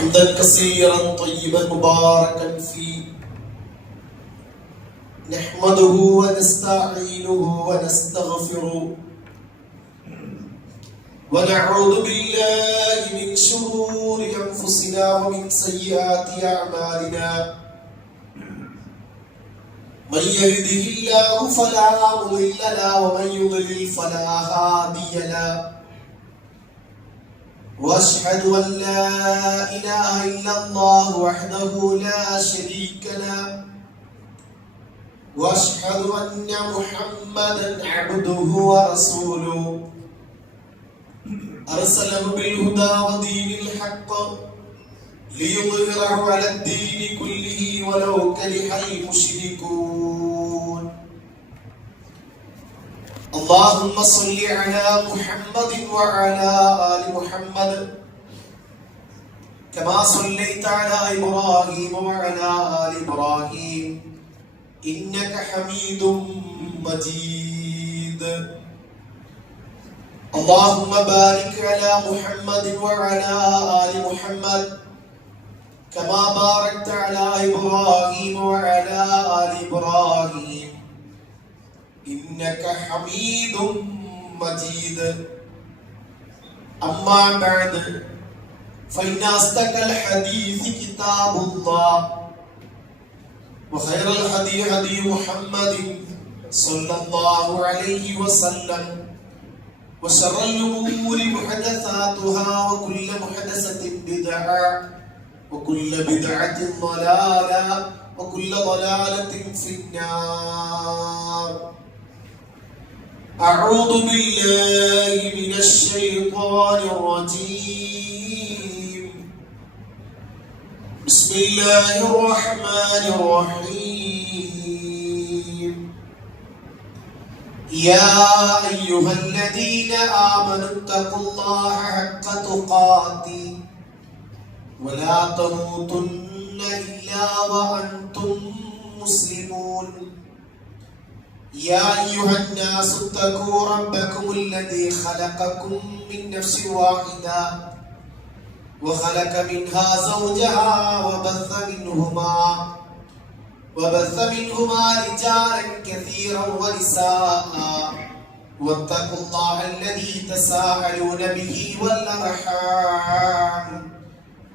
حمدا كثيرا طيبا مباركا فيه نحمده ونستعينه ونستغفره ونعوذ بالله من شرور أنفسنا ومن سيئات أعمالنا من يهده الله فلا مضل له ومن يضلل فلا هادي له واشهد ان لا اله الا الله وحده لا شريك له واشهد ان محمدا عبده ورسوله ارسله بالهدى ودين الحق ليظهره على الدين كله ولو كره المشركون اللهم صل على محمد وعلى آل محمد كما صليت على إبراهيم وعلى آل إبراهيم إنك حميد مجيد اللهم بارك على محمد وعلى آل محمد كما باركت على إبراهيم وعلى آل إبراهيم إنك حميد مجيد أما بعد فإن أصدق الحديث كتاب الله وخير الهدي هدي محمد صلى الله عليه وسلم وشر الأمور محدثاتها وكل محدثة بدعة وكل بدعة ضلالة وكل ضلالة في النار أعوذ بالله من الشيطان الرجيم بسم الله الرحمن الرحيم يا أيها الذين آمنوا اتقوا الله حق تقاته ولا تموتن إلا وأنتم مسلمون يا أيها الناس اتقوا ربكم الذي خلقكم من نفس واحدة وخلق منها زوجها وبث منهما رجالا كثيرا ونساء واتقوا الله الذي تساءلون به والأرحام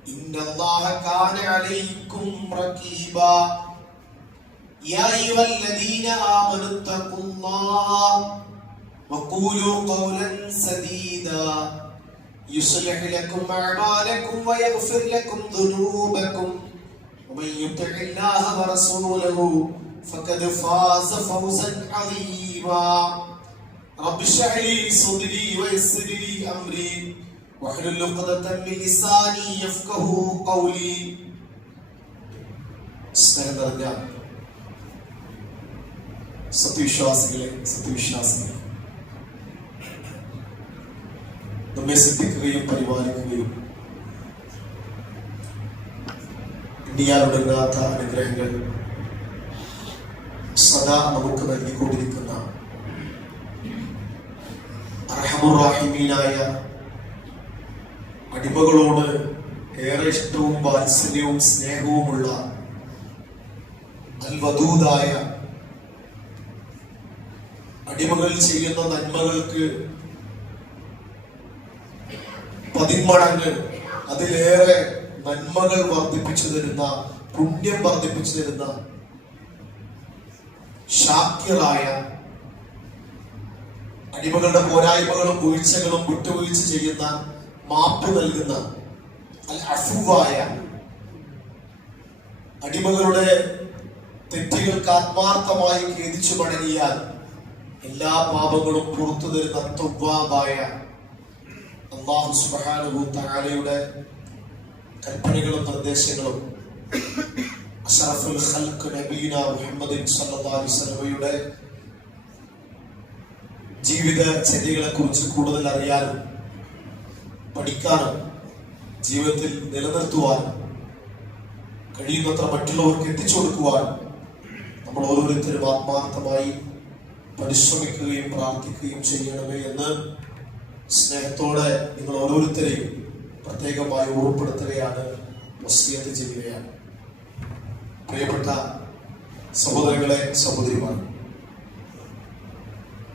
إن الله كان عليكم رقيبا يا أيها الذين آمنوا اتقوا الله وقولوا قولا سديدا يصلح لكم أعمالكم ويغفر لكم ذنوبكم ومن يطع الله ورسوله فقد فاز فوزا عظيما رب اشرح لي صدري ويسر لي أمري واحلل عقدة من لساني يفقهوا قولي സത്യവിശ്വാസികളെ നമ്മെ ശ്രദ്ധിക്കുകയും പരിപാലിക്കുകയും ഇനിയാലൊടുങ്ങാത്ത അനുഗ്രഹങ്ങൾ സദാ നമുക്ക് നൽകിക്കൊണ്ടിരിക്കുന്ന അർഹമുർ റഹീമീനായ അടിമകളോട് ഏറെ ഇഷ്ടവും വാത്സല്യവും സ്നേഹവുമുള്ള അൽവദൂദായ അടിമകൾ ചെയ്യുന്ന നന്മകൾക്ക് 10 മടങ്ങ് അതിലേറെ നന്മകൾ വർദ്ധിപ്പിച്ചു തരുന്ന, പുണ്യം വർദ്ധിപ്പിച്ചു തരുന്ന ഷാക്കിറായ, അടിമകളുടെ പോരായ്മകളും വീഴ്ചകളും വിട്ടുവീഴ്ച ചെയ്യുന്ന, മാപ്പ് നൽകുന്ന അൽ അഫുവായ, അടിമകളുടെ തെറ്റുകൾക്ക് ആത്മാർത്ഥമായി ഖേദിച്ചു മടങ്ങിയാൽ എല്ലാ പാപങ്ങളും പുറത്തു തരുന്ന തവ്വാബായ അല്ലാഹു സുബ്ഹാനഹു തആലയുടെ കൽപ്പനകളും നിർദ്ദേശങ്ങളും അഷ്റഫുൽ ഖൽഖ് നബിയുന മുഹമ്മദ് സ്വല്ലല്ലാഹു അലൈഹി വസല്ലമയുടെ ജീവിത ചര്യകളെ കുറിച്ച് കൂടുതൽ അറിയാനും പഠിക്കാനും ജീവിതത്തിൽ നിലനിർത്തുവാനും കഴിയുന്നത്ര മറ്റുള്ളവർക്ക് എത്തിച്ചു കൊടുക്കുവാനും നമ്മൾ ഓരോരുത്തരും ആത്മാർത്ഥമായി പരിശ്രമിക്കുകയും പ്രാർത്ഥിക്കുകയും ചെയ്യണമേ എന്ന് സ്നേഹത്തോടെ നിങ്ങൾ ഓരോരുത്തരെയും പ്രത്യേകമായി ഓർമ്മപ്പെടുത്തുകയാണ്. വസിയത്ത് ചെയ്യുകയാണ്. പ്രിയപ്പെട്ട സഹോദരങ്ങളെ, സഹോദരിമാർ,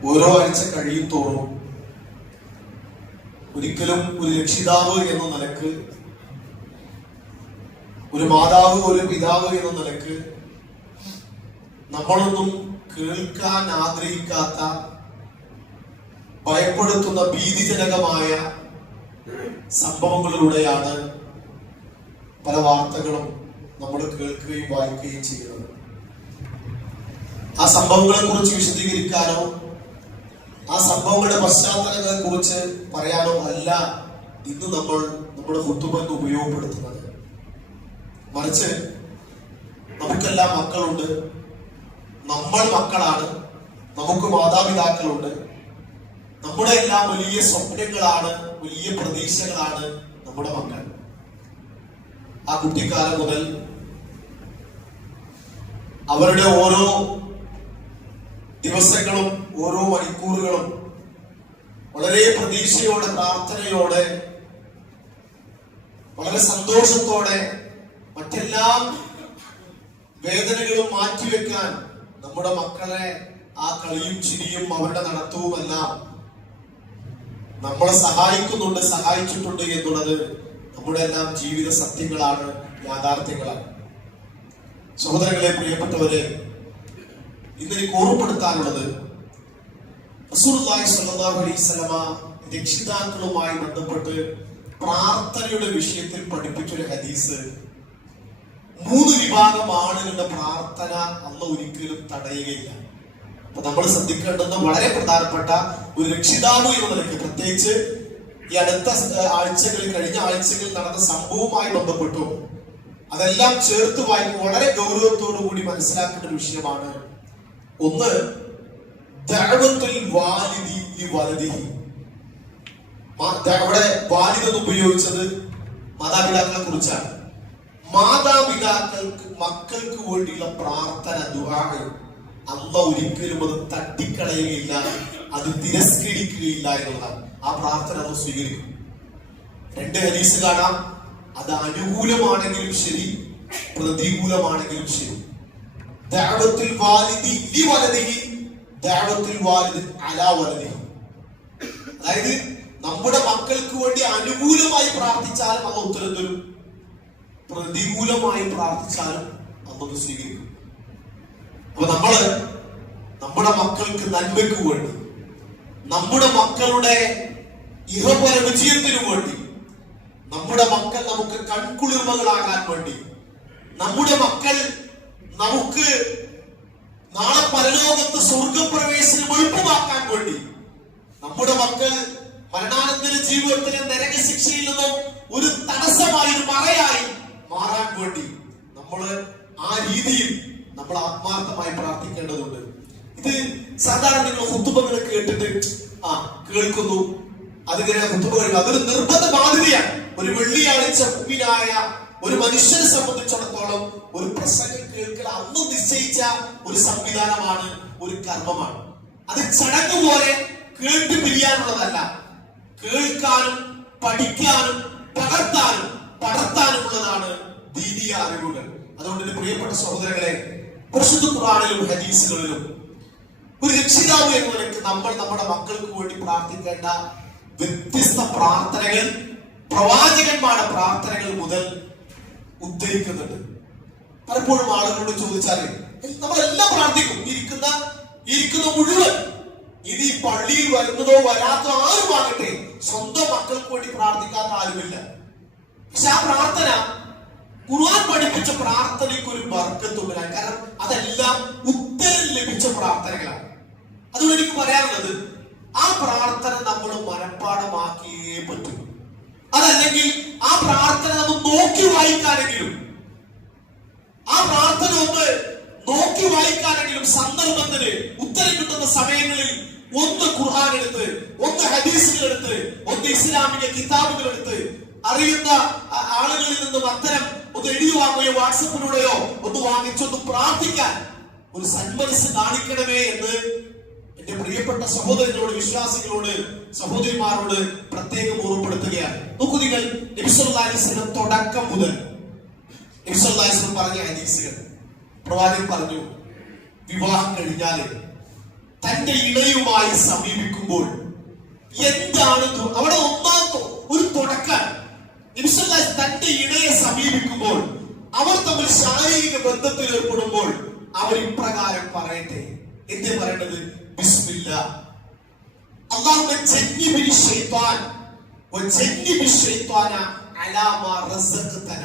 ഓരോ ആഴ്ച കഴിയും തോറും ഒരിക്കലും ഒരു രക്ഷിതാവ് എന്ന നിലക്ക്, ഒരു മാതാവ്, ഒരു പിതാവ് എന്ന നിലക്ക് നമ്മളൊന്നും കേൾക്കാൻ ആഗ്രഹിക്കാത്ത, ഭയപ്പെടുത്തുന്ന, ഭീതിജനകമായ സംഭവങ്ങളിലൂടെയാണ് പല വാർത്തകളും നമ്മൾ കേൾക്കുകയും വായിക്കുകയും ചെയ്യുന്നത്. ആ സംഭവങ്ങളെ കുറിച്ച് വിശദീകരിക്കാനോ ആ സംഭവങ്ങളുടെ പശ്ചാത്തലങ്ങളെ കുറിച്ച് പറയാനോ അല്ല ഇന്ന് നമ്മൾ നമ്മുടെ ഖുതുബയിൽ ഉപയോഗപ്പെടുത്തുന്നത്. മറിച്ച് നമുക്കെല്ലാം മക്കളുണ്ട്, നമ്മൾ മക്കളാണ്, നമുക്ക് മാതാപിതാക്കളുണ്ട്, നമ്മുടെ എല്ലാം വലിയ സ്വപ്നങ്ങളാണ്, വലിയ പ്രതീക്ഷകളാണ് നമ്മുടെ മക്കൾ. ആ കുട്ടിക്കാലം മുതൽ അവരുടെ ഓരോ ദിവസങ്ങളും ഓരോ മണിക്കൂറുകളും വളരെ പ്രതീക്ഷയോടെ, പ്രാർത്ഥനയോടെ, വളരെ സന്തോഷത്തോടെ മറ്റെല്ലാം വേദനകളും മാറ്റിവെക്കാൻ നമ്മുടെ മക്കളെ ആ കളിയും ചിരിയും അവരുടെ നടത്തവുമെല്ലാം നമ്മളെ സഹായിക്കുന്നുണ്ട്, സഹായിച്ചിട്ടുണ്ട് എന്നുള്ളത് നമ്മുടെ എല്ലാം ജീവിത സത്യങ്ങളാണ്, യാഥാർത്ഥ്യങ്ങളാണ്. സഹോദരങ്ങളെ, പ്രിയപ്പെട്ടവരെ, ഇന്ന് എനിക്ക് ഓർമ്മപ്പെടുത്താനുള്ളത് റസൂലുള്ളാഹി സ്വല്ലല്ലാഹു അലൈഹി വസല്ലമ രക്ഷിതാക്കളുമായി ബന്ധപ്പെട്ട് പ്രാർത്ഥനയുടെ വിഷയത്തിൽ പഠിപ്പിച്ചൊരു ഹദീസ്. 3 വിഭാഗം ആളുകളുടെ പ്രാർത്ഥന അല്ലാഹു ഒരിക്കലും തടയുകയില്ല. അപ്പൊ നമ്മൾ ശ്രദ്ധിക്കേണ്ടുന്ന വളരെ പ്രധാനപ്പെട്ട ഒരു രക്ഷിതാവ് എന്ന നിലയ്ക്ക്, പ്രത്യേകിച്ച് ഈ അടുത്ത ആഴ്ചകളിൽ, കഴിഞ്ഞ ആഴ്ചകളിൽ നടന്ന സംഭവവുമായി ബന്ധപ്പെട്ടു അതെല്ലാം ചേർത്ത് വായിക്കും വളരെ ഗൗരവത്തോടു കൂടി മനസ്സിലാക്കേണ്ട ഒരു വിഷയമാണ്. ഒന്ന്, ദഅവത്തുൽ വാലിദി ലിവലദിഹി. അവിടെ വാലിദ് എന്ന് ഉപയോഗിച്ചത് മാതാപിതാക്കളെ കുറിച്ചാണ്. മാതാപിതാക്കൾക്ക് മക്കൾക്ക് വേണ്ടിയുള്ള പ്രാർത്ഥന, ദുആ, അല്ലാഹു ഒരിക്കലും അത് തട്ടിക്കളയുകയില്ല, അത് തിരസ്കരിക്കുകയില്ല എന്നുള്ളതാണ്. ആ പ്രാർത്ഥന അത് സ്വീകരിക്കും. 2 ഹദീസ് കാണാം. അത് അനുകൂലമാണെങ്കിലും ശരി, പ്രതികൂലമാണെങ്കിലും ശരി. ദഅവത്തുൽ വാലിദി ലിവലദിഹി, ദഅവത്തുൽ വാലിദി അലാ വലദിഹി. അതായത് നമ്മുടെ മക്കൾക്ക് വേണ്ടി അനുകൂലമായി പ്രാർത്ഥിച്ചാലും അത് ഉത്തരം തരും, പ്രതികൂലമായി പ്രാർത്ഥിച്ചാലും അതൊന്ന് സ്വീകരിക്കും. അപ്പൊ നമ്മള് നമ്മുടെ മക്കൾക്ക് നന്മയ്ക്ക് വേണ്ടി, നമ്മുടെ മക്കളുടെ ഇഹപര വിജയത്തിനു വേണ്ടി, നമ്മുടെ മക്കൾ നമുക്ക് കൺകുളിർമകളാകാൻ വേണ്ടി, നമ്മുടെ മക്കൾ നമുക്ക് നാളെ പരലോകത്ത് സ്വർഗപ്രവേശനം എളുപ്പമാക്കാൻ വേണ്ടി, നമ്മുടെ മക്കൾ മരണാനന്തര ജീവിതത്തിലെ നരകശിക്ഷയിൽ നിന്നും ഒരു തടസ്സമായി, ഒരു മറയായി മാറാൻ വേണ്ടി നമ്മൾ ആ രീതിയിൽ നമ്മൾ ആത്മാർത്ഥമായി പ്രാർത്ഥിക്കേണ്ടതുണ്ട്. ഇത് സാധാരണ നിങ്ങൾ ഖുതുബകൾ കേട്ടിട്ട് കേൾക്കുന്നു, അതിങ്ങനെ ഖുതുബ കഴിയും, അതൊരു നിർബന്ധ ബാധ്യതയാണ്. ഒരു വെള്ളിയാഴ്ച മുമ്പിനായ ഒരു മനുഷ്യനെ സംബന്ധിച്ചിടത്തോളം ഒരു പ്രസംഗം കേൾക്കൽ അന്ന് നിശ്ചയിച്ച ഒരു സംവിധാനമാണ്, ഒരു കർമ്മമാണ്. അത് ചടങ്ങ് പോലെ കേട്ടു പിരിയാനുള്ളതല്ല. കേൾക്കാനും പഠിക്കാനും പകർത്താനും പടർത്താനുള്ളതാണ് ദീനീയ അറിവുകൾ. അതുകൊണ്ട് എന്റെ പ്രിയപ്പെട്ട സഹോദരങ്ങളെ, പരിശുദ്ധ ഖുർആനിലും ഹദീസുകളിലും ഒരു രക്ഷിതാവ് എന്ന നിലയ്ക്ക് നമ്മൾ നമ്മുടെ മക്കൾക്ക് വേണ്ടി പ്രാർത്ഥിക്കേണ്ട വ്യത്യസ്ത പ്രാർത്ഥനകൾ, പ്രവാചകന്മാരുടെ പ്രാർത്ഥനകൾ മുതൽ ഉദ്ധരിക്കുന്നുണ്ട്. പലപ്പോഴും ആളുകളോട് ചോദിച്ചാല് നമ്മളെല്ലാം പ്രാർത്ഥിക്കും, ഇരിക്കുന്ന മുഴുവൻ, ഇനി പള്ളിയിൽ വരുന്നതോ വരാത്തോ ആരുമാകട്ടെ, സ്വന്തം മക്കൾക്ക് വേണ്ടി പ്രാർത്ഥിക്കാത്ത ആരുമില്ല. പക്ഷെ ആ പ്രാർത്ഥന ഖുർആൻ പഠിപ്പിച്ച പ്രാർത്ഥനയ്ക്ക് ഒരു ബർക്കത്തുണ്ട്. കാരണം അതെല്ലാം ഉത്തരം ലഭിച്ച പ്രാർത്ഥനകളാണ്. അതുകൊണ്ട് എനിക്ക് പറയാനുള്ളത്, ആ പ്രാർത്ഥന നമ്മൾ മനഃപ്പാഠമാക്കിയേ പറ്റൂ. അതല്ലെങ്കിൽ ആ പ്രാർത്ഥന നമ്മൾ നോക്കി വായിക്കാനെങ്കിലും, ആ പ്രാർത്ഥന ഒന്ന് നോക്കി വായിക്കാനെങ്കിലും സന്ദർഭത്തിന് ഉത്തരം കിട്ടുന്ന സമയങ്ങളിൽ ഒന്ന് ഖുർആൻ എടുത്ത്, ഒന്ന് ഹദീസുകൾ എടുത്ത്, ഒന്ന് ഇസ്ലാമിക കിതാബുകൾ എടുത്ത്, അറിയുന്ന ആളുകളിൽ നിന്നും അത്തരം ഒന്ന് എഴുതി വാങ്ങുകയോ വാട്സപ്പിലൂടെയോ ഒന്ന് വാങ്ങിച്ചൊന്ന് പ്രാർത്ഥിക്കാൻ ഒരു സന്മനസ് കാണിക്കണമേ എന്ന് എന്റെ പ്രിയപ്പെട്ട സഹോദരങ്ങളോട്, വിശ്വാസികളോട്, സഹോദരിമാരോട് പ്രത്യേകം ഓർമ്മപ്പെടുത്തുകയാണ്. നോക്കൂ, നിങ്ങൾ നബി സല്ലല്ലാഹു അലൈഹി വസല്ലം തുടക്കം മുതൽ പറഞ്ഞ ഹദീസുകൾ പ്രവാചകൻ പറഞ്ഞു, വിവാഹം കഴിഞ്ഞാല് തന്റെ ഇണയുമായി സമീപിക്കുമ്പോൾ എന്താണ് അവിടെ ഒന്നാമത്തെ ഒരു തുടക്കം. തന്റെ ഇണയെ സമീപിക്കുമ്പോൾ അവർ തമ്മിൽ ശാരീരിക ബന്ധത്തിൽ ഏർപ്പെടുമ്പോൾ അവർ ഇപ്രകാരം പറയട്ടെ. എന്തേ പറയേണ്ടത്? ബിസ്മില്ലാ അല്ലാഹുമ്മ ജന്നിബിനി ശൈത്താൻ വജന്നിബി ശൈത്താന അലാ മാ റസഖതന.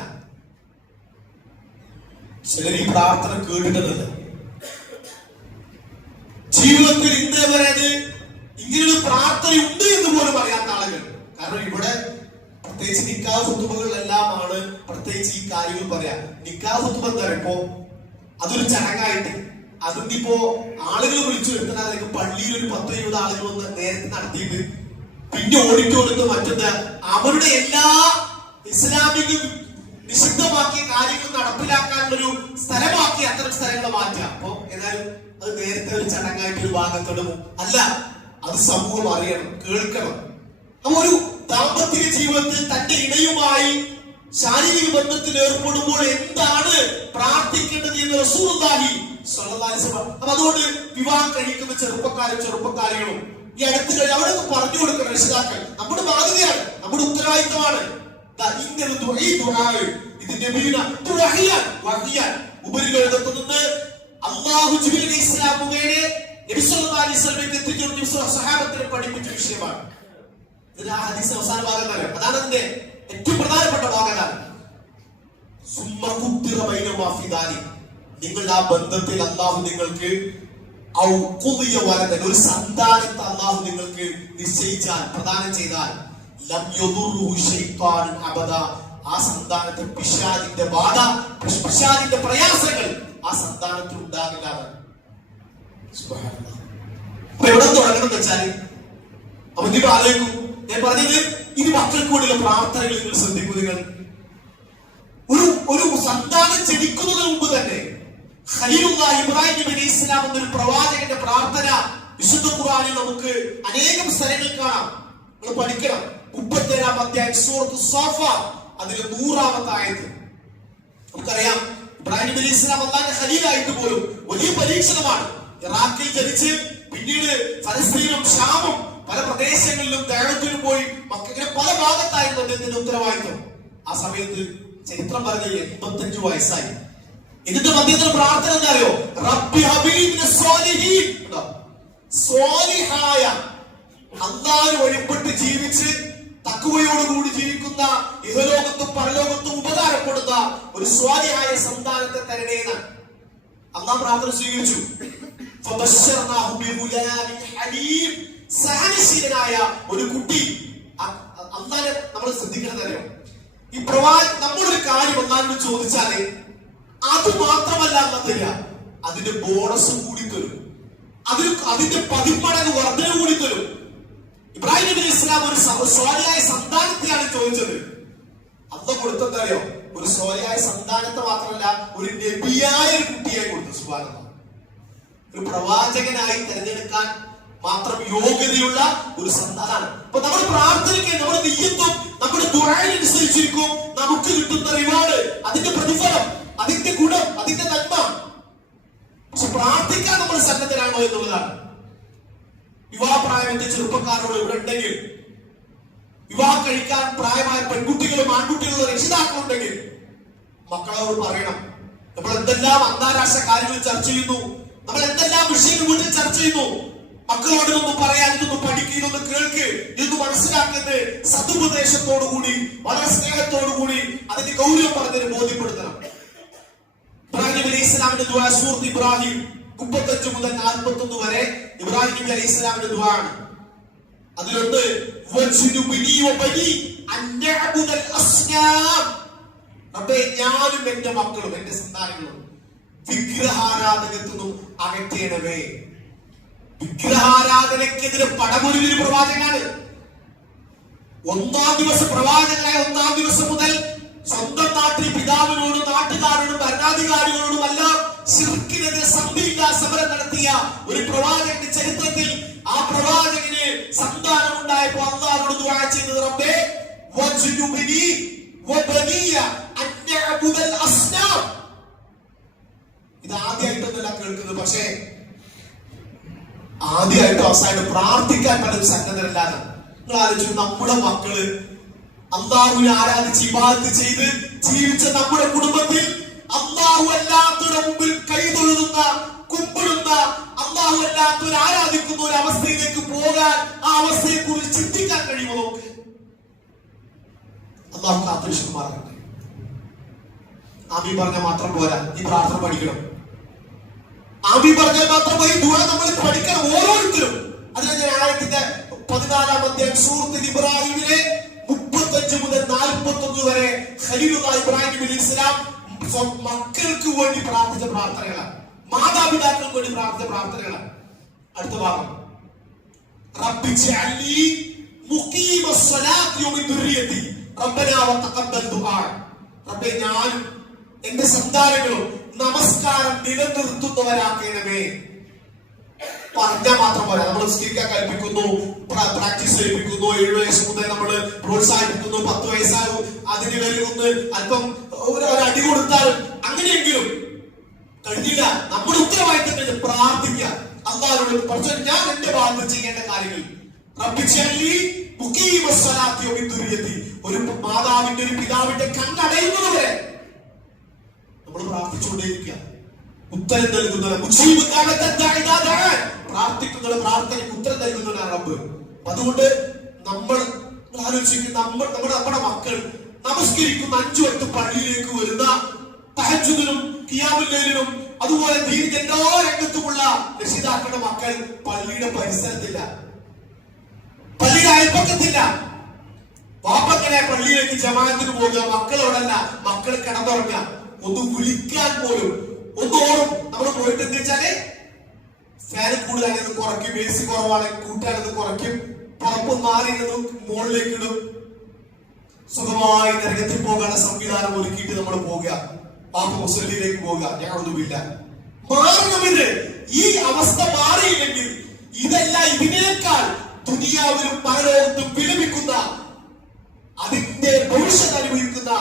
ചിലർ ഈ പ്രാർത്ഥന കേട്ടിട്ടുണ്ട്. ജീവിതത്തിൽ ഇന്നേ വരെ ഇങ്ങനൊരു പ്രാർത്ഥനയുണ്ട് എന്ന് പോലും അറിയാത്ത ആളുകൾ. കാരണം ഇവിടെ പ്രത്യേകിച്ച് നിക്കാഹ് ഖുതുബകളിലെല്ലാമാണ് പ്രത്യേകിച്ച് ഈ കാര്യങ്ങൾ പറയാം. നിക്കാഹ് ഖുതുബ എന്താ ഇപ്പോ അതൊരു ചടങ്ങായിട്ട് അതിപ്പോ ആളുകൾ വിളിച്ചു വരുത്താൻ പള്ളിയിൽ ഒരു 10-20 ആളുകൾ വന്ന് നേരത്തെ നടത്തിയിട്ട് പിന്നെ ഓഡിറ്റോറിയത്ത് മറ്റെന്താ അവരുടെ എല്ലാ ഇസ്ലാമിക നിഷിദ്ധമാക്കിയ കാര്യങ്ങൾ നടപ്പിലാക്കാനുള്ളൊരു സ്ഥലമാക്കി അത്തരം സ്ഥലങ്ങൾ മാറ്റുക. അപ്പൊ ഏതായാലും അത് നേരത്തെ ഒരു ചടങ്ങായിട്ട് ഒരു ഭാഗത്തിടുമോ? അല്ല, അത് സമൂഹം അറിയണം, കേൾക്കണം. അപ്പൊ ഒരു ദാമ്പത്തിക ജീവിതത്തിൽ തന്റെ ഇണയുമായി ശാരീരിക ബന്ധത്തിൽ ഏർപ്പെടുമ്പോൾ എന്താണ് പ്രാർത്ഥിക്കേണ്ടത് എന്ന് റസൂലുള്ളാഹി സ്വല്ലല്ലാഹി അലൈഹി വസല്ലം. അപ്പൊ അതുകൊണ്ട് വിവാഹം കഴിക്കുന്ന ചെറുപ്പക്കാരികളും ഈ അടുത്ത് കഴിഞ്ഞ് അവിടെ പറഞ്ഞു കൊടുക്കണം. രക്ഷിതാക്കൾ നമ്മുടെ ബാധ്യതയാണ്, നമ്മുടെ ഉത്തരവാദിത്തമാണ്. ഉപരിലോകത്ത് നിന്ന് അല്ലാഹു ജിബ്രീൽ അലൈഹിസ്സലാം മുഖേന നബി സല്ലല്ലാഹു അലൈഹി വസല്ലമയെ എത്തിച്ചു സഹാബത്തിനെ പഠിപ്പിച്ച വിഷയമാണ്. ഇതിന്റെ ആ ഹദീസ് അവസാന ഭാഗം തന്നെ അതാണ് അതിന്റെ ഏറ്റവും പ്രധാനപ്പെട്ട ഭാഗമാണ്. നിങ്ങളുടെ ആ ബന്ധത്തിൽ അല്ലാഹു നിങ്ങൾക്ക് ഒരു സന്താനത്തെ അല്ലാഹു നിങ്ങൾക്ക് നിശ്ചയിച്ചാൽ, പ്രദാനം ചെയ്താൽ ആ സന്താനത്തിൽ പിശാചിന്റെ ബാധ, പിശാചിന്റെ പ്രയാസങ്ങൾ ആ സന്താനത്തിൽ ഉണ്ടാകില്ല. അപ്പൊ എവിടെ തുടങ്ങണം വെച്ചാല് അവർക്ക് ആലോചിക്കും. ഞാൻ പറഞ്ഞത് ഇത് മക്കൾക്ക് വേണ്ടിയുള്ള പ്രാർത്ഥനകൾ നിങ്ങൾ ശ്രദ്ധിക്കും. നിങ്ങൾ ഒരു സന്താനം ജനിക്കുന്നതിന് മുമ്പ് തന്നെ ഖലീലുല്ലാഹ് ഇബ്രാഹിം നബി അലൈഹി സ്വലാം എന്നൊരു പ്രവാചകന്റെ പ്രാർത്ഥന വിശുദ്ധ ഖുർആനിൽ നമുക്ക് അനേകം സ്ഥലങ്ങളിൽ കാണാം. നമ്മൾ പഠിക്കണം. 37-ാം അധ്യായം സൂറത്ത് സ്വാഫ അതിലെ 100-ാമത്തെ ആയത്ത് നമുക്കറിയാം. ഇബ്രാഹിം നബി അലൈഹി സ്വലാം അല്ലാഹുവിന്റെ ഖലീലായിട്ട് പോലും വലിയ പരീക്ഷണമാണ്. ഇറാഖിൽ ജനിച്ച് പിന്നീട് ഫലസ്തീനും ഷാമും പല പ്രദേശങ്ങളിലും ദഅവത്തിനും പോയി മക്കയിലെ പല ഭാഗത്തായിരുന്നു അദ്ദേഹത്തിന്റെ ഉത്തരവാദിത്വം. ആ സമയത്ത് ചരിത്രം പറഞ്ഞ 85 വയസ്സായി. ഇതിന്റെ മധ്യത്തിൽ പ്രാർത്ഥന എന്താ അറിയോ? റബ്ബി ഹബിലി മിനസ് സ്വാലിഹീൻ. സ്വാലിഹായ അല്ലാഹുവിനെ വഴിപ്പെട്ട് ജീവിച്ച് തഖ്വയോടുകൂടി ജീവിക്കുന്ന ഇഹലോകത്തും പരലോകത്തും ഉപകാരപ്പെടുന്ന ഒരു സ്വാലിഹായ സന്താനത്തെ തരണേന്ന് അല്ലാഹു പ്രാർത്ഥന സ്വീകരിച്ചു. ഫബശർനാഹു ബിഗുലാമിൻ ഹലീം. സഹനശീലനായ ഒരു കുട്ടി. അല്ലാഹുവിനെ നമ്മൾ ശ്രദ്ധിക്കണം അറിയോ? ഈ നമ്മളൊരു കാര്യം അല്ലാഹുവിനോട് ചോദിച്ചാല് അത് മാത്രമല്ല അല്ലാഹു തരിക, അതിന്റെ ബോണസും കൂടി തരും, അതിന്റെ 10 മടങ്ങ് വർധന കൂടി തരും. ഇബ്രാഹിം നബി അലൈഹി സ്വലാം ഒരു സ്വാലിഹായ സന്താനത്തെയാണ് ചോദിച്ചത്. അല്ലാഹു കൊടുത്തതറിയോ? ഒരു സ്വാലിഹായ സന്താനത്തെ മാത്രമല്ല, ഒരു നബിയായ ഒരു കുട്ടിയെ കൊടുത്തു. സുബ്ഹാനല്ലാഹ്. ഒരു പ്രവാചകനായി തിരഞ്ഞെടുക്കാൻ മാത്രം യോഗ്യതയുള്ള ഒരു സന്താനമാണ്. അപ്പൊ നമ്മുടെ പ്രാർത്ഥനയ്ക്ക്, നമ്മുടെ നിയ്യത്തും നമ്മുടെ ദുആഅനുസരിച്ചിരിക്കും നമുക്ക് കിട്ടുന്ന റിവാർഡ്, അതിന്റെ പ്രതിഫലം, അതിന്റെ ഗുണം, അതിന്റെ നന്മ. പക്ഷെ പ്രാർത്ഥിക്കാൻ നമ്മൾ സന്നദ്ധരാണോ എന്നുള്ളതാണ്. വിവാഹപ്രായമെത്തിയ ചെറുപ്പക്കാരോട് ഇവിടെ ഉണ്ടെങ്കിൽ, വിവാഹം കഴിക്കാൻ പ്രായമായ പെൺകുട്ടികളും ആൺകുട്ടികളും രക്ഷിതാക്കളുണ്ടെങ്കിൽ മക്കളോട് പറയണം. നമ്മൾ എന്തെല്ലാം അന്താരാഷ്ട്ര കാര്യങ്ങൾ ചർച്ച ചെയ്യുന്നു, നമ്മൾ എന്തെല്ലാം വിഷയങ്ങൾ വീട്ടിൽ ചർച്ച ചെയ്യുന്നു. മക്കളോട് ഇതൊന്ന് പറയാൻ, ഇതൊന്ന് പഠിക്കുക, ഇതൊന്ന് കേൾക്ക്, ഇതൊന്ന് മനസ്സിലാക്കുന്നത് സതുപദേശത്തോടുകൂടി വളരെ സ്നേഹത്തോടുകൂടി അതിന്റെ ഗൗരവം പറഞ്ഞതിന് ബോധ്യപ്പെടുത്തണം. ഇബ്രാഹിം നബി അലൈഹി സ്വലാമിന്റെ ദുആ സൂറത്ത് ഇബ്രാഹിം 35 മുതൽ 41 വരെ ഇബ്രാഹിം നബി അലൈഹി സ്വലാമിന്റെ ദുആ ആണ്. അതിലൊന്ന് വജ്നുബിനി വബനി അൻഅബുദൽ അസ്നാം. റബ്ബേ, ഞാനും എന്റെ മക്കളും എന്റെ സന്താനങ്ങളും വിഗ്രഹാരാധനത്തിൽ നിന്നും അകറ്റേണമേ. വിഗ്രഹാരാധനക്കെതിരെ പടമൊരുവിന് പ്രവാചകനാണ്. 1-ാം ദിവസം പ്രവാചകനായ 1-ാം ദിവസം മുതൽ സ്വന്തം നാട്ടിൽ പിതാവിനോടും നാട്ടുകാരോടും ഭരണാധികാരികളോടും അല്ല ശിർക്കിനെതിരെ സമരം നടത്തിയ ഒരു പ്രവാചകന്റെ ചരിത്രത്തിൽ ആ പ്രവാചകന് സന്താനം ഉണ്ടായപ്പോൾ അല്ലാഹുവോട് ദുആ ചെയ്തത്, റബ്ബേ വജ്നുബിനി വബനിയ അൻഅബുദൽ അസ്നാം. പക്ഷേ ആദ്യമായിട്ടും അവസാനമായിട്ട് പ്രാർത്ഥിക്കാൻ പലരും സന്നദ്ധരല്ലാതെ. നിങ്ങൾ ആലോചിച്ചു, നമ്മുടെ മക്കള് അള്ളാഹുവിനെ ആരാധിച്ച് ഇബാദത്ത് ചെയ്ത് ജീവിച്ച നമ്മുടെ കുടുംബത്തിൽ അള്ളാഹു അല്ലാത്തവരുടെ മുമ്പിൽ കൈതൊഴുതുന്ന, കുമ്പിടുന്ന, അള്ളാഹു അല്ലാത്തവരെ ആരാധിക്കുന്ന ഒരു അവസ്ഥയിലേക്ക് പോകാൻ, ആ അവസ്ഥയെ കുറിച്ച് ചിന്തിക്കാൻ കഴിയുമോ നമുക്ക്? അള്ളാഹു കാത്തുരക്ഷിക്കുമാറാകട്ടെ. ആമീൻ പറഞ്ഞാൽ മാത്രം പോരാ, ഈ പ്രാർത്ഥന പഠിക്കണം. ആമീൻ പറഞ്ഞാൽ മാത്രം പോയി ദുആ നമ്മൾ പഠിക്കണം ഓരോരുത്തരും. അതിനെ ഞാൻ ആയത്തിന്റെ 14-ാം അധ്യായം സൂറത്തുൽ ഇബ്രാഹിമിലെ 35 മുതൽ 41 വരെ ഖലീലുല്ലാഹ് ഇബ്രാഹിം അലൈഹിസ്സലാം മക്കൾക്ക് വേണ്ടി പ്രാർത്ഥിച്ച പ്രാർത്ഥനകളാണ്, മാതാപിതാക്കൾക്ക് വേണ്ടി പ്രാർത്ഥിച്ച പ്രാർത്ഥനകളാണ്. അടുത്ത ഭാഗം, റബ്ബി ജഅൽനി മുഖീമസ്സലാത്തി വമിൻ ദുർരിയതി റബ്ബനാ വതഖബ്ബൽ ദുആ. റബ്ബേ, ഞാനും എന്റെ സന്താനങ്ങളും നമസ്കാരം നിലനിർത്തുന്നവരാക്കണമേ. പറഞ്ഞാൽ മാത്രം പോരാ, നമ്മൾ സ്കിക്കാൻ കൽപ്പിക്കുന്നു, പ്രാക്ടീസ് ചെയ്യിപ്പിക്കുന്നു, 7 വയസ്സ് മുതൽ നമ്മൾ പ്രോത്സാഹിപ്പിക്കുന്നു, 10 വയസ്സാകും അതിന് വരെ ഒന്ന് അല്പം ഒരു അടി കൊടുത്താലും അങ്ങനെയെങ്കിലും കഴിഞ്ഞില്ല. നമ്മുടെ ഉത്തരവാദിത്തം പ്രാർത്ഥിക്കുക, അല്ലാഹുവോട് പറഞ്ഞു ഞാൻ എന്റെ ഭാഗത്ത് ചെയ്യേണ്ട കാര്യങ്ങൾ. ഒരു മാതാവിന്റെ, ഒരു പിതാവിന്റെ കണ്ണടയുന്നതുവരെ നമ്മൾ പ്രാർത്ഥിച്ചുകൊണ്ടേയിരിക്കുക. ഉത്തരം നൽകുന്നവർ, പ്രാർത്ഥിക്കുന്നവരുടെ പ്രാർത്ഥനയ്ക്ക് ഉത്തരം നൽകുന്നവരാണ് റബ്ബ്. അതുകൊണ്ട് നമ്മൾ ആലോചിക്കും, നമ്മുടെ മക്കൾ നമസ്കരിക്കുന്ന 5 വക്ത് പള്ളിയിലേക്ക് വരുന്ന, തഹജ്ജുദിനും ഖിയാമുൽ ലൈലിനും അതുപോലെ ദീനിന്റെ എല്ലാ രംഗത്തുമുള്ള രക്ഷിതാക്കളുടെ മക്കൾ പള്ളിയുടെ പരിസരത്തില്ല, പള്ളിയുടെ അയൽപ്പക്കത്തില്ല. പാപ്പങ്ങനെ പള്ളിയിലേക്ക് ജമാഅത്തിന് പോകുക, മക്കളോടല്ല, മക്കൾ കിടന്നുറങ്ങുക. ഒന്ന് വിളിക്കാൻ പോലും ഒന്നോറും നമ്മൾ പോയിട്ട് എന്താ വെച്ചാല് ഫാന് കൂടുതലാണെന്ന് കുറയ്ക്കും, എ സി കുറവാണ് കൂട്ടാണെന്ന് കുറയ്ക്കും, പുറപ്പ് മാറി മുകളിലേക്ക് ഇടും. സുഖമായി നരകത്തിൽ പോകാനുള്ള സംവിധാനം ഒരുക്കിയിട്ട് നമ്മൾ പോകുക, പാപ്പ മുസ്ലിമിലേക്ക് പോകുക. ഞങ്ങളൊന്നുമില്ല, മാറണമെന്ന്. ഈ അവസ്ഥ മാറിയില്ലെങ്കിൽ ഇതല്ല, ഇതിനേക്കാൾ ദുനിയാവിലും പരലോകത്തും വിലപിക്കുന്ന, അതിന്റെ ഭവിഷ്യത്ത് അനുഭവിക്കുന്ന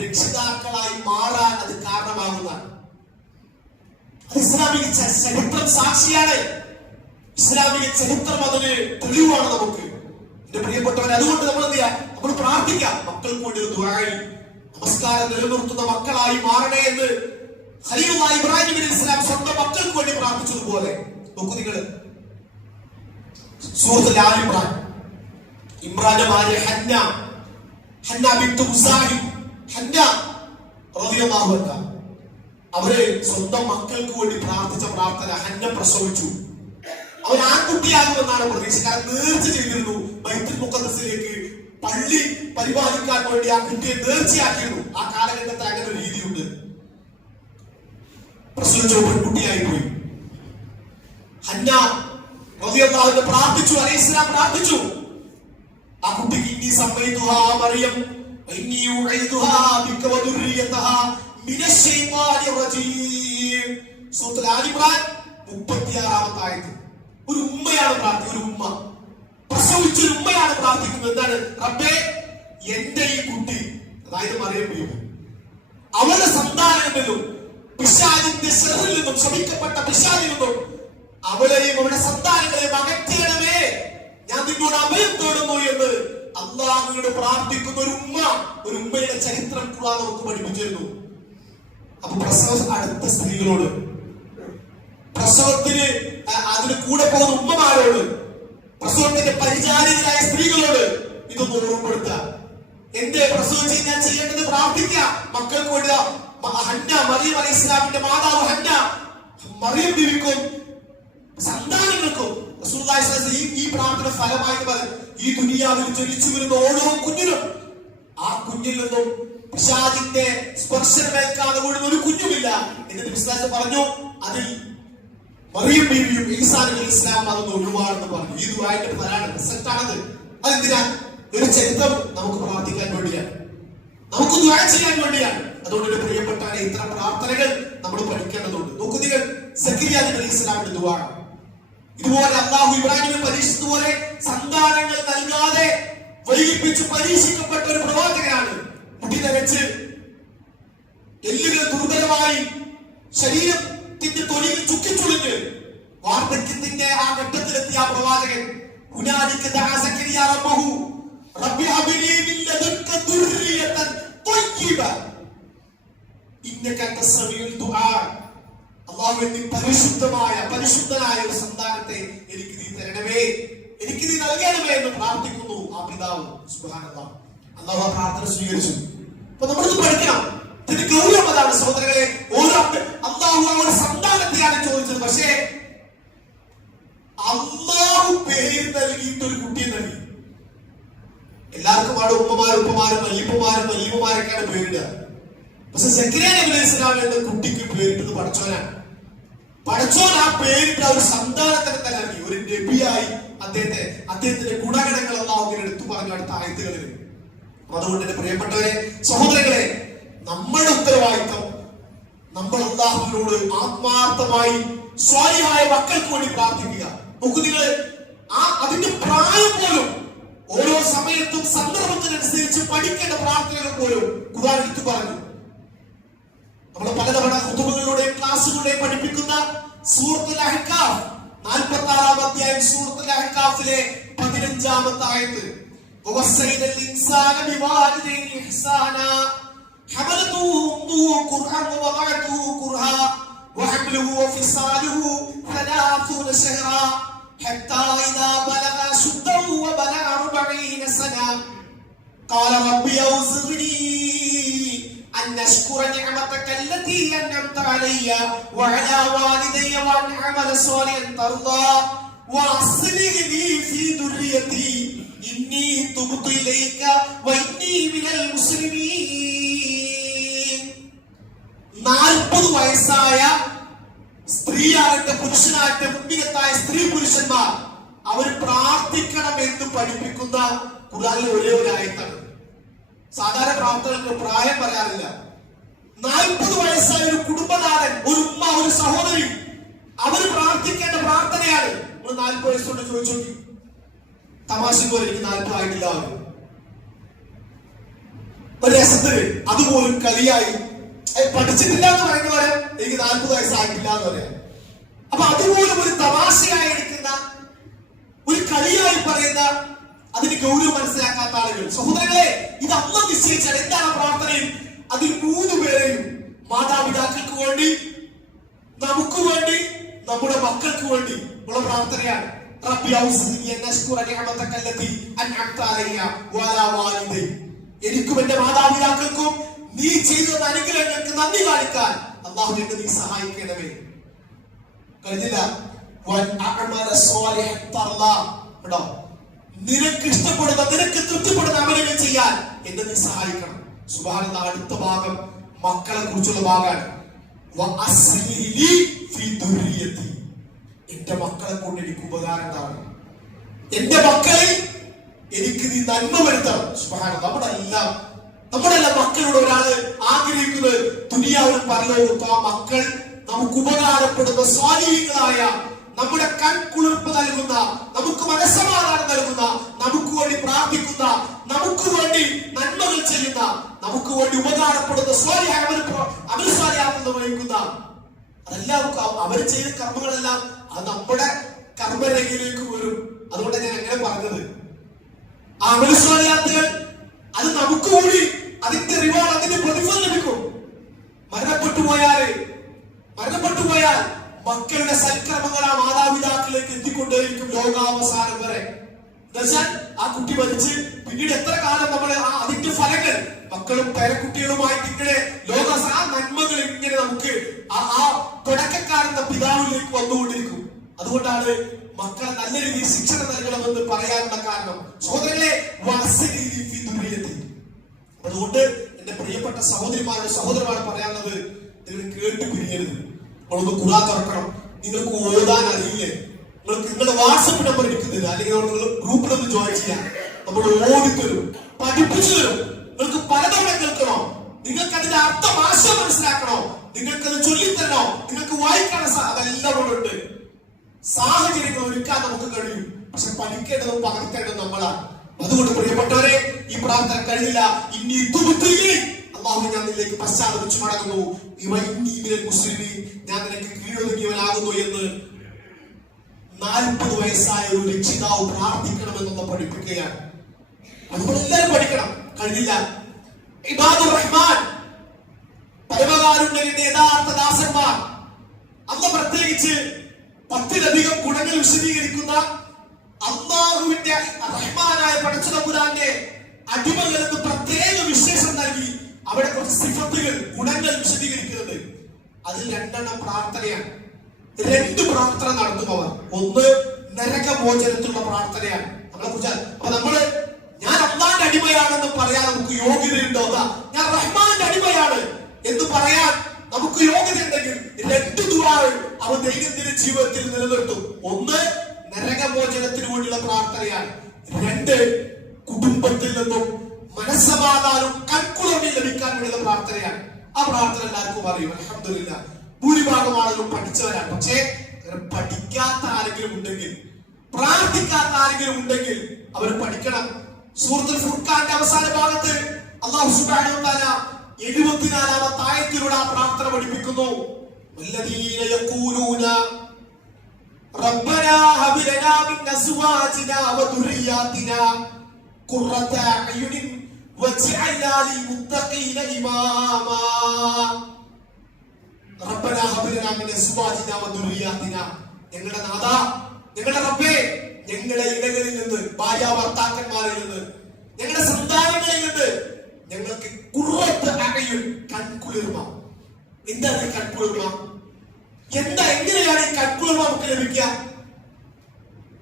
രക്ഷിതാക്കളായി മാറാൻ അത് കാരണമാകുന്ന ഇസ്ലാമിക ചരിത്രം സാക്ഷിയാണ്. ഇസ്ലാമിക ചരിത്രം അതിന് തെളിവാണ് നമുക്ക്. എന്റെ പ്രിയപ്പെട്ടവരെ, അതുകൊണ്ട് നമ്മൾ എന്ത് ചെയ്യാം? നമ്മൾ പ്രാർത്ഥിക്കാം, മക്കൾക്ക് വേണ്ടി ഒരു ദുആയിൽ നമസ്കാരം നിലനിർത്തുന്ന മക്കളായി മാറണേ എന്ന് ഖലീലുല്ലാഹ് ഇബ്രാഹിം അലൈഹിസ്സലാം സ്വന്തം മക്കൾക്ക് വേണ്ടി പ്രാർത്ഥിച്ചതുപോലെ. നോക്കൂ നിങ്ങൾ, സൂറത്തുൽ ആൽ ഇംറാൻ, ഇമ്രാന്റെ ഭാര്യ ഹന്ന ബിൻത് മുസാഹിം, ഹന്ന റളിയല്ലാഹു അൻഹ, അവര് സ്വന്തം മക്കൾക്ക് വേണ്ടി പ്രാർത്ഥിച്ച പ്രാർത്ഥന. ഹന്ന പ്രസവിച്ചു, അവർ ആൺകുട്ടിയാകുമെന്നാണ് പ്രതീക്ഷ. കാരണം നേർച്ച ചെയ്തിരുന്നു, ബൈത്തുൽ മുഖദ്ദസിലേക്ക് പള്ളി പരിപാലിക്കാൻ വേണ്ടി ആ കുട്ടിയെ നേർച്ചയാക്കിയിരുന്നു. ആ കാലഘട്ടത്തിൽ അങ്ങനെ ഒരു രീതിയുണ്ട്. പ്രസവിച്ച പെൺകുട്ടിയായി പോയി. ഹന്ന റളിയല്ലാഹു അൻഹ പ്രാർത്ഥിച്ചു, അലൈഹിസ്സലാം പ്രാർത്ഥിച്ചു, ആ കുട്ടിക്ക് ഇന്നി സമ്മൈതുഹാ മറിയം ഇന്നി ഉഈദുഹാ ബിക വദുർരിയതഹാ മിനശ്ശൈത്വാനിർ റജീം. സൂറത്തുൽ ആൽ ഇംറാൻ 36-ാമത്തെ ആയത്ത്. ഒരു ഉമ്മയാണ് പ്രാർത്ഥിക്കുന്നത്, ഒരു ഉമ്മ പ്രസവിച്ചൊരു ഉമ്മയാണ് പ്രാർത്ഥിക്കുന്നത്. എന്താണ്? റബ്ബേ, എന്റെ ഈ കുട്ടി, അതായത് മറിയം ബീവി, അവളുടെ സന്താനങ്ങളിലും പിശാചിന്റെ ശർറിൽ നിന്നും, ശപിക്കപ്പെട്ട പിശാചിൽ നിന്നും അവളെയും അവളുടെ സന്താനങ്ങളെയും അകറ്റണമേ, ഞാൻ നിന്നോട് അഭയം തേടുന്നു എന്ന് അല്ലാഹുവോട് പ്രാർത്ഥിക്കുന്ന ഒരു ഉമ്മ, ഒരു ഉമ്മയുടെ ചരിത്രം ഖുർആൻ നമുക്ക് പഠിപ്പിച്ചിരുന്നു. അപ്പൊ പ്രസവം അടുത്ത സ്ത്രീകളോട്, പ്രസവത്തിന് അതിന് കൂടെ പോകുന്ന ഉമ്മമാരോട്, പ്രസവത്തിന്റെ പരിചാരികരായ സ്ത്രീകളോട് ഇതൊന്ന് ഓർമ്മപ്പെടുത്തുക. എന്റെ പ്രസവിച്ച് ഞാൻ ചെയ്യേണ്ടത് പ്രാർത്ഥിക്കുക, മക്കൾക്ക് വേണ്ടി. ഹന്ന, മറിയം അലൈഹിസ്സലാമിന്റെ മാതാവ് ഹന്ന, മറിയം ബീവിക്കും സന്താനങ്ങൾക്കും ഈ പ്രാർത്ഥന ഫലമായി ഈ ദുനിയാവിൽ ജനിച്ചു വരുന്ന ഓരോ കുഞ്ഞിനും, ആ കുഞ്ഞിൽ നിന്നും പിശാചിന്റെ സ്പർശനമേൽക്കാതെ വീഴുന്ന ഒരു കുഞ്ഞുമില്ല. എന്നിട്ട് വിശ്വാസം പറഞ്ഞു, അതിൽ മറിയം ബീവിയും ഈസാ അലൈഹിസ്സലാം അതൊന്നും ഒഴിവാണെന്ന് പറഞ്ഞു. ഈ ദുആന്റെ ഫലമാണ്, റിസൾട്ടാണത്. അതെന്തിനാ? ഒരു ചരിത്രം നമുക്ക് പ്രാർത്ഥിക്കാൻ വേണ്ടിയാണ്, നമുക്ക് ദുആ ചെയ്യാൻ വേണ്ടിയാണ്. അതുകൊണ്ട് പ്രിയപ്പെട്ടവരെ, ഇത്തരം പ്രാർത്ഥനകൾ നമ്മൾ പഠിക്കേണ്ടതുണ്ട്. നോക്കൂ നിങ്ങൾ, സക്കരിയ അലൈഹിസ്സലാമിന്റെ ദുആ ഇതുപോലെ അല്ലാഹു ഇബ്രാഹിമിനെ പരീക്ഷിച്ചതുപോലെ സന്താനങ്ങൾ നൽകാതെ വൈകിപ്പിച്ച് പരീക്ഷിക്കപ്പെട്ട ഒരു പ്രവാചകനാണ്. മുടി നരച്ച്, എല്ലുകൾ ദുർബലമായി, ശരീരത്തിന്റെ തൊലിയിൽ ചുക്കിച്ചുളിഞ്ഞ് വാർദ്ധക്യത്തിന്റെ ആ ഘട്ടത്തിലെത്തിയ ആ പ്രവാചകൻ ഹുനാലിക ദഅ സക്കരിയ റബ്ബഹു റബ്ബി ഹബ്ലി മിൻ ലദുൻക ദുർരിയതൻ ത്വയ്യിബ ഇന്നക അൻത സമീഉൽ ദുആ. അല്ലാഹുവേ, നീ പരിശുദ്ധനായ ഒരു സന്താനത്തെ എനിക്ക് നീ തരണമേ, എനിക്ക് നീ നൽകണമേ എന്ന് പ്രാർത്ഥിക്കുന്നു ആ പിതാവ്. സുബ്ഹാനല്ലാഹ്. അല്ലാഹു ആ പ്രാർത്ഥന സ്വീകരിച്ചു. അപ്പൊ നമ്മളിത് പഠിക്കണം. ഇതിന് ഗൗരവം അതാണ് സഹോദരങ്ങളെ. അല്ലാഹു ഒരു സന്താനത്തെയാണ് ചോദിച്ചത്, പക്ഷേ അല്ലാഹു പേര് നൽകിയിട്ട് ഒരു കുട്ടിയെ നൽകി. എല്ലാവർക്കും അവിടെ ഉപ്പമാരും വല്യപ്പമാരൊക്കെയാണ് പേരിടുക. പക്ഷെ സക്കരിയ നബി അലൈഹി സ്വലാം എന്ന കുട്ടിക്ക് പേരിട്ടത് പടച്ചോനാണ്. പടച്ചോൻ ആ പേരിട്ട ഒരു സന്താനത്തിന് തന്നെ നൽകി. ഒരു നബിയായി അദ്ദേഹത്തിന്റെ ഗുണഗണങ്ങൾ അല്ലാഹു എടുത്തു പറഞ്ഞു അടുത്ത ആയത്തുകളിൽ. അതുകൊണ്ട് എന്റെ പ്രിയപ്പെട്ടവരെ, സഹോദരങ്ങളെ, നമ്മുടെ ഉത്തരവാദിത്വം നമ്മൾ അല്ലാഹുവിനോട് ആത്മാർത്ഥമായി സ്വാലിഹായ മക്കൾക്ക് വേണ്ടി പ്രാർത്ഥിക്കുക. നോക്കൂ, നിങ്ങൾ അതിന്റെ പ്രായം പോലും ഓരോ സമയത്തും സന്ദർഭത്തിനനുസരിച്ച് പഠിക്കേണ്ട പ്രാർത്ഥനകൾ പോലും ഖുർആൻ എടുത്തു പറഞ്ഞു. നമ്മൾ പലതവണ ഖുതുബകളിലൂടെയും ക്ലാസ്സുകളിലൂടെയും പഠിപ്പിക്കുന്ന സൂറത്തുൽ അഹ്കാഫ് 46-ാം അധ്യായം സൂറത്തുൽ അഹ്കാഫിലെ 15-ാമത്തെ ആയത്ത്, വവസ്സൈനൽ ഇൻസാന ബിവാലിദൈനി ഇഹ്സാനാ ഹമലതുഹു ഉമ്മുഹു ഖുർആൻ വവദഅതുഹു ഖുർആ വഹംലുഹു വഫിസാലുഹു 30 ശഹ്റാ ഹത്താ ഇദാ ബലഗ ശുദ്ധഹു വബലഗ 40 സന ഖാല റബ്ബി ഔസിഗ്നി أن أشكر نعمتك التي أنعمت علي وعلى والدي وأن أعمل صالحا ترضاه وأصلح لي في ذريتي إني تبت إليك وإني من المسلمين. 40 വയസ്സായ സ്ത്രീയാകട്ടെ പുരുഷനാകട്ടെ, മുൻപിലെത്തായ സ്ത്രീ പുരുഷന്മാർ അവർ പ്രാർത്ഥിക്കണം എന്ന് പഠിപ്പിക്കുന്ന ഖുർആനിലെ ഒരേ ഒരു ആയത്താണ്. സാധാരണ പ്രാർത്ഥനകൾക്ക് പ്രായം പറയാറില്ല. 40 വയസ്സായ ഒരു കുടുംബനാഥൻ, ഒരു ഉമ്മ, ഒരു സഹോദരി, അവർ പ്രാർത്ഥിക്കേണ്ട പ്രാർത്ഥനയാണ്. നമ്മൾ 40 വയസ്സുകൊണ്ട് ചോദിച്ചു നോക്കി. തമാശ പോലെ എനിക്ക് 40 ആയിട്ടില്ല. ഒരു രസത്തിന് അതുപോലും കളിയായി പഠിച്ചിട്ടില്ല എന്ന് പറയുന്ന പോലെ എനിക്ക് 40 വയസ്സായിട്ടില്ല എന്ന് പറയാം. അപ്പൊ അതുപോലും ഒരു തമാശയായി എടുക്കുന്ന, ഒരു കളിയായി പറയുന്ന, അതിന് ഗൗരവം മനസ്സിലാക്കാത്ത ആളുകൾ. സഹോദരങ്ങളെ, ഇത് അന്ന് നിശ്ചയിച്ചാൽ എന്താണ് പ്രാർത്ഥനയിൽ? അതിൽ 3 പേരെയും മാതാപിതാക്കൾക്ക് വേണ്ടി, നമുക്ക് വേണ്ടി, നമ്മുടെ മക്കൾക്ക് വേണ്ടി ഉള്ള പ്രാർത്ഥനയാണ്. റബ്ബി ഔസിഗ്നി അൻ അശ്കുറ നിഅമതക അല്ലതി അൻഅംത അലയ്യ വഅലാ വാലിദൈ. എനിക്കും എന്റെ മാതാപിതാക്കൾക്കും നീ ചെയ്ത അനുഗ്രഹങ്ങൾക്ക് നന്ദി കാണിക്കാൻ അല്ലാഹു എന്നെ നീ സഹായിക്കണമേ. കഴിഞ്ഞില്ല, വൻ അഅമല സ്വാലിഹൻ തർലാ. കേട്ടോ, നിനക്ക് ഇഷ്ടപ്പെടുന്ന, നിനക്ക് തൃപ്തിപ്പെടുന്ന അമലുകൾ ചെയ്യാൻ എന്നെ നീ സഹായിക്കണം. സുബ്ഹാനല്ലാഹ്. അടുത്ത ഭാഗം മക്കളെ കുറിച്ചുള്ള ഭാഗമാണ്. എന്റെ മക്കളെ കൊണ്ട് എനിക്ക് ഉപകാരം ഉണ്ടാവണം. എന്റെ മക്കളിൽ എനിക്ക് നീ നന്മ വരുത്തണം. സുബ്ഹാനല്ലാഹ്. നമ്മുടെ എല്ലാ മക്കളോട് ഒരാള് ആഗ്രഹിക്കുന്നത് ദുനിയാവിലും പരലോകത്തും ആ മക്കൾ നമുക്ക് ഉപകാരപ്പെടുന്ന സ്വാധീനങ്ങളായ, നമ്മുടെ കൺകുളിർപ്പ് നൽകുന്ന, നമുക്ക് മനസ്സമാധാനം നൽകുന്ന, നമുക്ക് വേണ്ടി പ്രാർത്ഥിക്കുന്ന, നമുക്ക് വേണ്ടി നന്മകൾ ചെയ്യുന്ന, നമുക്ക് വേണ്ടി ഉപകാരപ്പെടുന്ന വഹിക്കുന്ന, അതെല്ലാം അവർ ചെയ്ത കർമ്മങ്ങളെല്ലാം അത് നമ്മുടെ കർമ്മരേഖയിലേക്ക് വരും. അതുകൊണ്ട് ഞാൻ അങ്ങനെ പറഞ്ഞത്. ആ അമലസ്വാലിയാത്തുകൾ അത് നമുക്ക് കൂടി അതിന്റെ റിവാർഡ്, അതിന്റെ പ്രതിഫലം ലഭിക്കും. മരണപ്പെട്ടു പോയാൽ മക്കളുടെ സൽക്കർമ്മങ്ങൾ ആ മാതാപിതാക്കളിലേക്ക് എത്തിക്കൊണ്ടേയിരിക്കും ലോകാവസാനം വരെ. എന്നുവെച്ചാൽ ആ കുട്ടി മരിച്ച് പിന്നീട് എത്ര കാലം നമ്മൾ അതിന്റെ ഫലങ്ങൾ മക്കളും പേരക്കുട്ടികളുമായിട്ട് ഇങ്ങനെ ആ നന്മകൾ ഇങ്ങനെ നമുക്ക് ആ തുടക്കക്കാരന്റെ പിതാവിലേക്ക് വന്നുകൊണ്ടിരിക്കും. അതുകൊണ്ടാണ് മക്കളെ നല്ല രീതിയിൽ ശിക്ഷണം നൽകണമെന്ന് പറയാനുള്ള കാരണം. സഹോദരങ്ങളെ, അതുകൊണ്ട് എന്റെ പ്രിയപ്പെട്ട സഹോദരിമാരോട് സഹോദരന്മാരോട് പറയാനുള്ളത്, നിങ്ങൾ കേട്ട് പിരിയരുത്. നമ്മളൊന്ന് ഖുർആൻ തുറക്കണം. നിങ്ങൾക്ക് ഓതാൻ അറിയില്ലേ? നിങ്ങളുടെ വാട്സപ്പ് നമ്പർ എടുക്കുന്നില്ല, അല്ലെങ്കിൽ നിങ്ങൾ ഗ്രൂപ്പിലൊന്ന് ജോയിൻ ചെയ്യാം. നമ്മൾ ഓടിത്തരും, പഠിപ്പിച്ചു തരും. നിങ്ങൾക്ക് പലതവണ കേൾക്കണോ? നിങ്ങൾക്ക് അതിന്റെ അർത്ഥം, ആശയം മനസ്സിലാക്കണോ? നിങ്ങൾക്കത് ചൊല്ലിത്തരണോ? നിങ്ങൾക്ക് വായിക്കണം. അതെല്ലാം ഇവിടെ ഉണ്ട്. സാഹചര്യങ്ങൾ ഒരുക്കാൻ നമുക്ക് കഴിയും. പക്ഷെ പഠിക്കേണ്ടതും പകർത്തേണ്ടതും നമ്മളാണ്. അതുകൊണ്ട് പ്രിയപ്പെട്ടവരെ, ഈ പ്രാർത്ഥന കഴിഞ്ഞില്ല. ഇനി അല്ലാഹു, ഞാൻ നിന്നിലേക്ക് പശ്ചാത്തപിച്ചു മടങ്ങുന്നു. മുസ്ലിമീൻ, ഞാൻ നിനക്ക് കീഴൊതുങ്ങിയവനാകുന്നു എന്ന് 40 വയസ്സായ ഒരു രക്ഷിതാവ് പ്രാർത്ഥിക്കണമെന്നൊന്ന് പഠിപ്പിക്കുകയാണ്. നമ്മളെല്ലാവരും പഠിക്കണം. കഴിഞ്ഞില്ല. ഇബാദുർ റഹ്മാൻ, പരമകാരുണ്യത്തിന്റെ യഥാർത്ഥ ദാസന്മാർ, അന്ന് പ്രത്യേകിച്ച് 10ലധികം ഗുണങ്ങൾ വിശദീകരിക്കുന്ന അല്ലാഹുവിന്റെ റഹ്മാനായ പടച്ചതമ്പുരാന്റെ അടിമകൾ എന്ന് പ്രത്യേക വിശേഷം നൽകി അവിടെ കുറച്ച് സിഫത്തുകൾ, ഗുണങ്ങൾ വിശദീകരിക്കുന്നത്. അതിൽ 2 പ്രാർത്ഥനയാണ്. 2 പ്രാർത്ഥന നടത്തുന്നവർ. ഒന്ന് നരകമോചനത്തിലുള്ള പ്രാർത്ഥനയാണ്. നമ്മളെ കുറിച്ച് അപ്പൊ നമ്മള് ഞാൻ അല്ലാഹുവിന്റെ അടിമയാണെന്ന് പറയാൻ നമുക്ക് യോഗ്യതയുണ്ടോ? ഞാൻ റഹ്മാന്റെ അടിമയാണ് എന്ന് പറയാൻ നമുക്ക് യോഗ്യതയുണ്ടെങ്കിൽ 2 ദുആ അവ ദൈനംദിന ജീവിതത്തിൽ നിലനിർത്തും. ഒന്ന് നരകമോചനത്തിന് വേണ്ടിയുള്ള പ്രാർത്ഥനയാണ്. 2 കുടുംബത്തിൽ നിന്നും മനസ്സമാധാനവും കൺകുളിർമയും ലഭിക്കാൻ വേണ്ടിയുള്ള പ്രാർത്ഥനയാണ്. ആ പ്രാർത്ഥന എല്ലാവർക്കും അറിയും. അൽഹംദുലില്ലാഹ് ഭൂരിഭാഗം ആളുകളും പഠിച്ചവരാണ്. പക്ഷേ പഠിക്കാത്ത ആരെങ്കിലും ഉണ്ടെങ്കിൽ, പ്രാർത്ഥിക്കാത്ത ആരെങ്കിലും ഉണ്ടെങ്കിൽ അവർ പഠിക്കണം. സൂറത്തുൽ ഫുർഖാന്റെ അവസാന ഭാഗത്ത് അല്ലാഹു സുബ്ഹാനഹു വ തആല 74-ാമത്തെ ആയത്തിലൂടെ ആ പ്രാർത്ഥന പഠിപ്പിക്കുന്നു. വല്ലദീന യഖൂലൂന റബ്ബനാ ഹബ് ലനാ മിൻ അസ്വാജിനാ വദുരിയാതിനാ ഖുറത അയുനിൻ വജ്അൽനാ ലിൽ മുത്തഖീന ഇമാമാ. റബ്ബനാ ഹബ് ലനാ മിൻ അസ്വാജിനാ വദുരിയാതിനാ, ഞങ്ങളുടെ നാഥാ, ഞങ്ങളുടെ റബ്ബേ, ഞങ്ങളുടെ ഇടകളിൽ നിന്ന്, ഭാര്യ ഭർത്താക്കന്മാരിൽ നിന്ന്, ഞങ്ങളുടെ സന്താനങ്ങളിൽ നിന്ന് ഞങ്ങൾക്ക് ഖുറത അയുൻ, കൺകുളിർമ. എന്താണ് ഈ കൺകുളിർമ? എങ്ങനെയാണ് ഈ കൺകുളിർമ നമുക്ക് ലഭിക്കുക?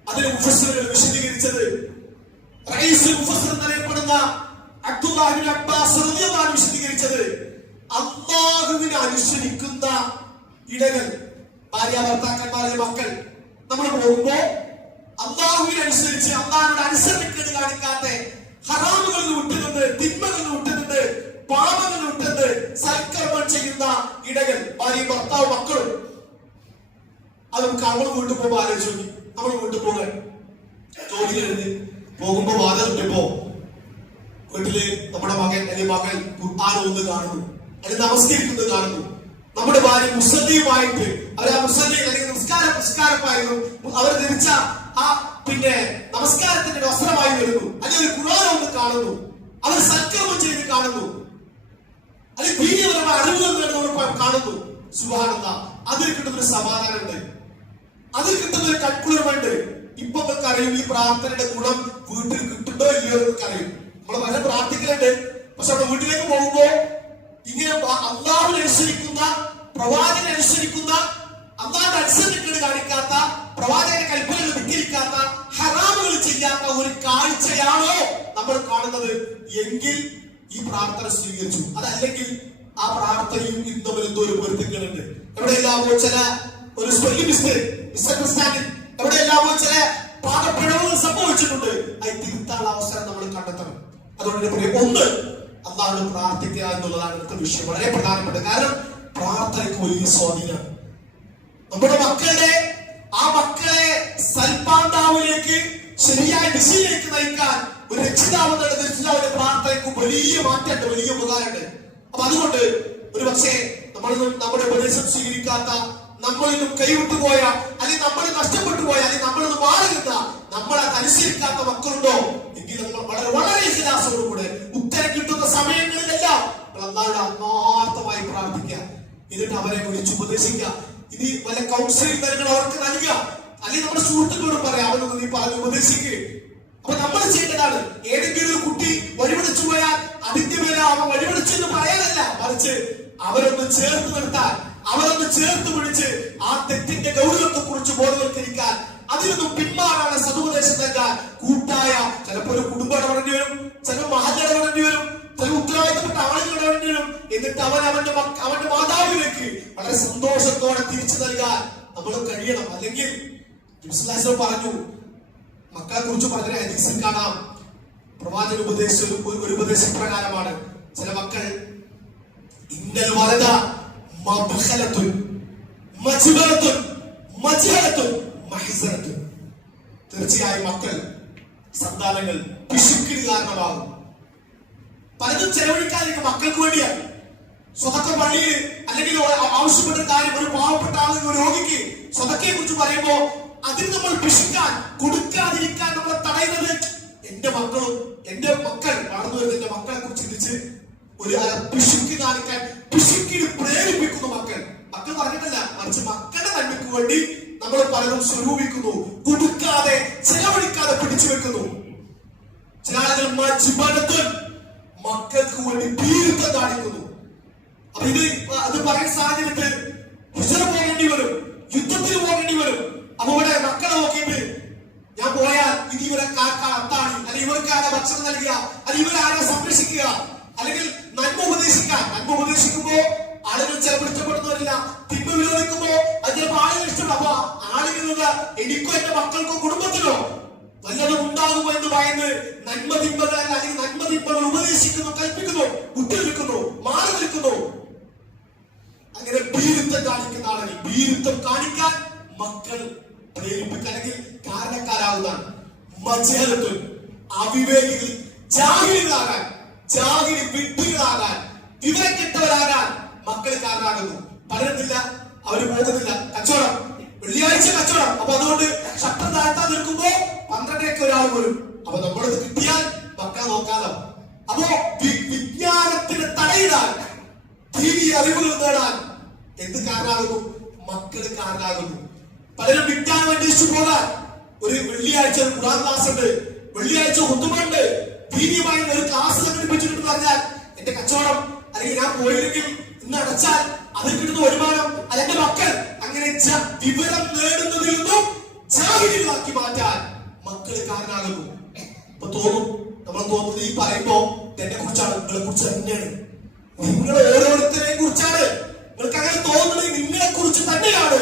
അതിന് മുഫസ്സിറുകൾ വിശദീകരിച്ചത് റഈസുൽ മുഫസ്സിർ എന്നറിയപ്പെടുന്ന അബ്ദുല്ലാഹ് ഇബ്നു അബ്ബാസ് റളിയല്ലാഹു അൻഹു വിശദീകരിച്ചത്, അല്ലാഹുവിനെ അനുസരിക്കുന്ന ഇടകൾ, ഭാര്യ ഭർത്താക്കന്മാരിലെ മക്കൾ, നമ്മൾ പോകുമ്പോ അല്ലാഹുവിനെ അനുസരിച്ച് അല്ലാഹുവിന്റെ അനുസരണക്കേട് കാണിക്കാത്ത, ഹറാമുകളിൽ വിട്ടുനിന്ന്, തിന്മകളിൽ വിട്ടുനിന്ന്, പാപങ്ങളിൽ വിട്ടുനിന്ന് സൽക്കർമ്മം ചെയ്യുന്ന ഇടകൾ, ഭാര്യയും ഭർത്താവും മക്കളും. അത് നമുക്ക് നമ്മൾ വീട്ടിൽ പോകുമ്പോ ആലോചിച്ച് നോക്കി. നമ്മൾ വീട്ടിൽ പോകാൻ ജോലി കഴിഞ്ഞ് പോകുമ്പോ വാദം കിട്ടിയപ്പോ വീട്ടില് നമ്മുടെ മകൻ അല്ലെങ്കിൽ മകൾ ഖുർആൻ ഒന്ന് കാണുന്നു, അല്ലെങ്കിൽ നമസ്കരിക്കുന്നത് കാണുന്നു. നമ്മുടെ ഭാര്യ മുസല്ലിയുമായിട്ട് അവർ ആ മുസല്ലി അല്ലെങ്കിൽ നമസ്കാരമായിരുന്നു അവർ ധരിച്ച ആ നമസ്കാരത്തിന്റെ വസ്ത്രമായി വരുന്നു, അല്ലെങ്കിൽ ഖുർആൻ ഒന്ന് കാണുന്നു, അവർ സൽക്കർമ്മം ചെയ്ത് കാണുന്നു, അല്ലെങ്കിൽ ദീനീയപരമായ അറിവുകൾ നേടുന്നവർ കാണുന്നു. സുബ്ഹാനല്ലാഹ്, അതിൽ കിട്ടുന്ന ഒരു സമാധാനമുണ്ട്, അതിൽ കിട്ടുന്ന ഒരു കൺകുളിർമയുണ്ട്. ഇപ്പൊ നമുക്ക് അറിയും ഈ പ്രാർത്ഥനയുടെ ഗുണം വീട്ടിൽ കിട്ടുന്നോ ഇല്ലയോ നമുക്ക് അറിയും. നമ്മൾ വളരെ പ്രാർത്ഥിക്കലുണ്ട്, പക്ഷെ നമ്മുടെ വീട്ടിലേക്ക് പോകുമ്പോ ഇങ്ങനെ അല്ലാഹുവിനെ അനുസരിക്കുന്ന, പ്രവാചകനെ അനുസരിക്കുന്ന, അല്ലാഹുവിന്റെ അനുസരണക്കേട് കാണിക്കാത്ത, പ്രവാചകന്റെ കൽപ്പനകൾ ധിക്കരിക്കാത്ത, ഹറാമുകൾ ചെയ്യാത്ത ഒരു കാഴ്ചയാണോ നമ്മൾ കാണുന്നത് എങ്കിൽ ഈ പ്രാർത്ഥന സ്വീകരിച്ചു. അതല്ലെങ്കിൽ ആ പ്രാർത്ഥനയും ഇന്നും എന്തോ ഒരു പൊരുത്തങ്ങളുണ്ട്. എവിടെയെല്ലാമോ ചില ഒരു സ്പെല്ലിംഗ് മിസ്റ്റേക്ക്, എവിടെയെല്ലാമോ ചില പാഠപ്പിഴവുകൾ സംഭവിച്ചിട്ടുണ്ട്. അത് തിരുത്താനുള്ള അവസരം നമ്മൾ കണ്ടെത്തണം. അതുകൊണ്ട് ഒന്ന് അല്ലാഹുവിനെ പ്രാർത്ഥിക്കുക എന്നുള്ളതാണ് ഇന്നത്തെ വിഷയം. വളരെ പ്രധാനപ്പെട്ട കാരണം പ്രാർത്ഥനയ്ക്ക് വലിയ സ്വാധീനം. നമ്മുടെ ആ മക്കളെ സൽപാന്താവിലേക്ക്, ശരിയായ ദിശയിലേക്ക് നയിക്കാൻ ഒരു രക്ഷിതാവിന്റെ പ്രാർത്ഥനയ്ക്ക് വലിയ മാറ്റമുണ്ട്, വലിയ ഉപകാരമുണ്ട്. അപ്പൊ അതുകൊണ്ട് ഒരു പക്ഷേ നമ്മുടെ ഉപദേശം സ്വീകരിക്കാത്ത, നമ്മളിൽ നിന്നും കൈവിട്ടുപോയ, അല്ലെങ്കിൽ നമ്മൾ നഷ്ടപ്പെട്ടു പോയ, അല്ലെങ്കിൽ നമ്മളിൽ നിന്ന് മാറുന്ന, നമ്മളെ അനുസരിക്കാത്ത മക്കളുണ്ടോ എങ്കിൽ നമ്മൾ വളരെ വളരെ വിശ്വാസത്തോടുകൂടെ ഉത്തരം കിട്ടുന്ന സമയങ്ങളിലെല്ലാം അല്ലാഹുവോട് ആത്മാർത്ഥമായി പ്രാർത്ഥിക്കുക. എന്നിട്ട് അവരെ വിളിച്ച് ഉപദേശിക്കുക. ഇനി വല്ല കൗൺസിലിംഗ് തരങ്ങൾ അവർക്ക് നൽകുക, അല്ലെങ്കിൽ നമ്മുടെ സുഹൃത്തുക്കളോട് പറയാം, അവരൊന്ന് നീ പറഞ്ഞ് ഉപദേശിക്കുക. അപ്പൊ നമ്മൾ ചെയ്യേണ്ടതാണ്, ഏതെങ്കിലും ഒരു കുട്ടി വഴിപിടിച്ചു പോയാൽ അതിന്റെ മേലെ അവൻ വഴിപിടിച്ചെന്ന് പറയാനല്ല, മറിച്ച് അവരൊന്ന് ചേർത്ത് നിർത്താൻ, അവരൊന്ന് ചേർത്ത് പിടിച്ച് ആ തെറ്റിന്റെ ഗൗരവത്തെ കുറിച്ച് ബോധവൽക്കരിക്കാൻ, അതിൽ നിന്നും പിന്മാറാനുള്ള സതുപദേശം നൽകാൻ കൂട്ടായ, ചിലപ്പോൾ ഒരു കുടുംബം ഇടപെടേണ്ടി വരും, ചിലപ്പോൾ മഹൽ ഇടപെടേണ്ടി വരും, ചില ഉത്തരവാദിത്തപ്പെട്ട ആളുകൾ ഇടപെടേണ്ടി വരും. എന്നിട്ട് അവന്റെ മാതാവിലേക്ക് വളരെ സന്തോഷത്തോടെ തിരിച്ചു നൽകാൻ നമ്മൾ കഴിയണം. അല്ലെങ്കിൽ പറഞ്ഞു, മക്കളെ കുറിച്ച് പറഞ്ഞ ഹദീസിൽ കാണാം, പ്രവാചക ഒരു ഉപദേശപ്രകാരമാണ് ചില മക്കൾ ഇന്നൽ വലത മബ്ഖലത്തുൻ മജ്ബലത്തുൻ മജ്ഹലത്തുൻ മഹിസനത്തുൻ. തീർച്ചയായും മക്കൾ, സന്താനങ്ങൾ പിശുക്കിന് കാരണമാകും. പലതും ചെലവഴിക്കാതിരിക്കും മക്കൾക്ക് വേണ്ടിയാണ്. സ്വതക്ക പള്ളിയിൽ അല്ലെങ്കിൽ ആവശ്യപ്പെട്ട കാര്യം, ഒരു പാവപ്പെട്ട ആളുകൾ, ഒരു രോഗിക്ക് സ്വതക്കയെ കുറിച്ച് പറയുമ്പോ അതിന് നമ്മൾ പിശുക്കാൻ കൊടുക്കാതിരിക്കാൻ നമ്മളെ തടയുന്നത് എന്റെ മക്കൾ വളർന്നു വരുന്ന എന്റെ മക്കളെ കുറിച്ച് ചിന്തിച്ച് ഒരു പിശുക്ക് കാണിക്കാൻ പിശുക്കിന് പ്രേരിപ്പിക്കുന്നു മക്കൾ പറഞ്ഞിട്ടല്ല, മറിച്ച് മക്കളുടെ നന്മയ്ക്ക് വേണ്ടി നമ്മൾ പലരും സ്വരൂപിക്കുന്നു, കൊടുക്കാതെ ചെലവഴിക്കാതെ പിടിച്ചു വെക്കുന്നു. ചില ആളുകൾ മക്കൾക്ക് വേണ്ടി ഭീരുത്വം കാണിക്കുന്നു. അപ്പൊ അത് പറയുന്ന സാഹചര്യത്തിൽ ഹിജ്റ പോകേണ്ടി വരും, യുദ്ധത്തിന് പോകേണ്ടി വരും. അപ്പൊ ഇവിടെ മക്കളെ നോക്കിയിട്ട് ഞാൻ പോയാൽ ഇത് ഇവരെ അത്താണ്, അല്ലെങ്കിൽ ഇവർക്ക് ആരെ ഭക്ഷണം നൽകുക, അല്ലെങ്കിൽ ഇവരാരെ സംരക്ഷിക്കുക, അല്ലെങ്കിൽ നന്മ ഉപദേശിക്കുമ്പോ ആളുകൾ ചിലപ്പോൾ ഇഷ്ടപ്പെടുന്നവരില്ല, തിന്മ വിരോധിക്കുമ്പോ അത് ചിലപ്പോൾ ആളുകൾ ഇഷ്ടപ്പെടും. അപ്പൊ ആളുകളുടെ എനിക്കോ എന്റെ മക്കൾക്കോ കുടുംബത്തിനോ നല്ലതും ഉണ്ടാകുമോ എന്ന് ഭയന്ന് നന്മ തിന്മകൾ ഉപദേശിക്കുന്നു, കൽപ്പിക്കുന്നു, വിട്ടുനിൽക്കുന്നു, മാറി നിൽക്കുന്നു. അങ്ങനെ ഭീരുത്വം കാണിക്കുന്ന ആളുകൾ, ഭീരുത്വം കാണിക്കാൻ മക്കൾ പ്രേരിപ്പിക്കുക അല്ലെങ്കിൽ കാരണക്കാരാകുന്നതാണ്. മജ്ഹലത്തുൻ, അവിവേകികൾ, ജാഹിലുകളാകാൻ, വിഡ്ഢികളാകാൻ, വിവരക്കെട്ടവരാകാൻ മക്കൾ കാരണമാകുന്നു. പലരുന്നില്ല, അവര് പോകുന്നില്ല. കച്ചവടം, വെള്ളിയാഴ്ച കച്ചവടം. അപ്പൊ അതുകൊണ്ട് ശബ്ദം താഴ്ത്താൻ നിൽക്കുമ്പോ 12 ഒരാൾ പോലും. അപ്പൊ നമ്മളത് കിട്ടിയാൽ മക്കളെ നോക്കാലോ. അപ്പോ വിജ്ഞാനത്തിന് തടയിടാൻ, ദീനീ അറിവുകൾ നേടാൻ എന്ത് കാരണമാകുന്നു? മക്കള് കാരണമാകുന്നു. പലരും വിജ്ഞാനം അന്വേഷിച്ചു പോകാൻ ഒരു വെള്ളിയാഴ്ച ഖുർആൻ ക്ലാസ് ഉണ്ട്, വെള്ളിയാഴ്ച ഹുതുബയുണ്ട്, ദീനീയമായ ഒരു ക്ലാസ് സംഘടിപ്പിച്ചിട്ട് പറഞ്ഞാൽ എന്റെ കച്ചവടം അല്ലെങ്കിൽ ഞാൻ പോയില്ലെങ്കിൽ ഇന്ന് അടച്ചാൽ അതിൽ കിട്ടുന്ന വരുമാനം അതെന്റെ മക്കൾ, അങ്ങനെ വിവരം നേടുന്നതിൽ നിന്നും ജാഹിലുകളാക്കി മാറ്റാൻ മക്കള് കാരണമാകുന്നു. ഇപ്പൊ നമ്മൾ തോന്നുന്നത് ഈ പറയുമ്പോ എന്നെ കുറിച്ചാണ്, നിങ്ങളെ കുറിച്ച് തന്നെയാണ്, നിങ്ങൾ ഓരോരുത്തരെയും കുറിച്ചാണ്. നിങ്ങൾക്ക് അങ്ങനെ തോന്നുന്നത് നിങ്ങളെ കുറിച്ച് തന്നെയാണ്.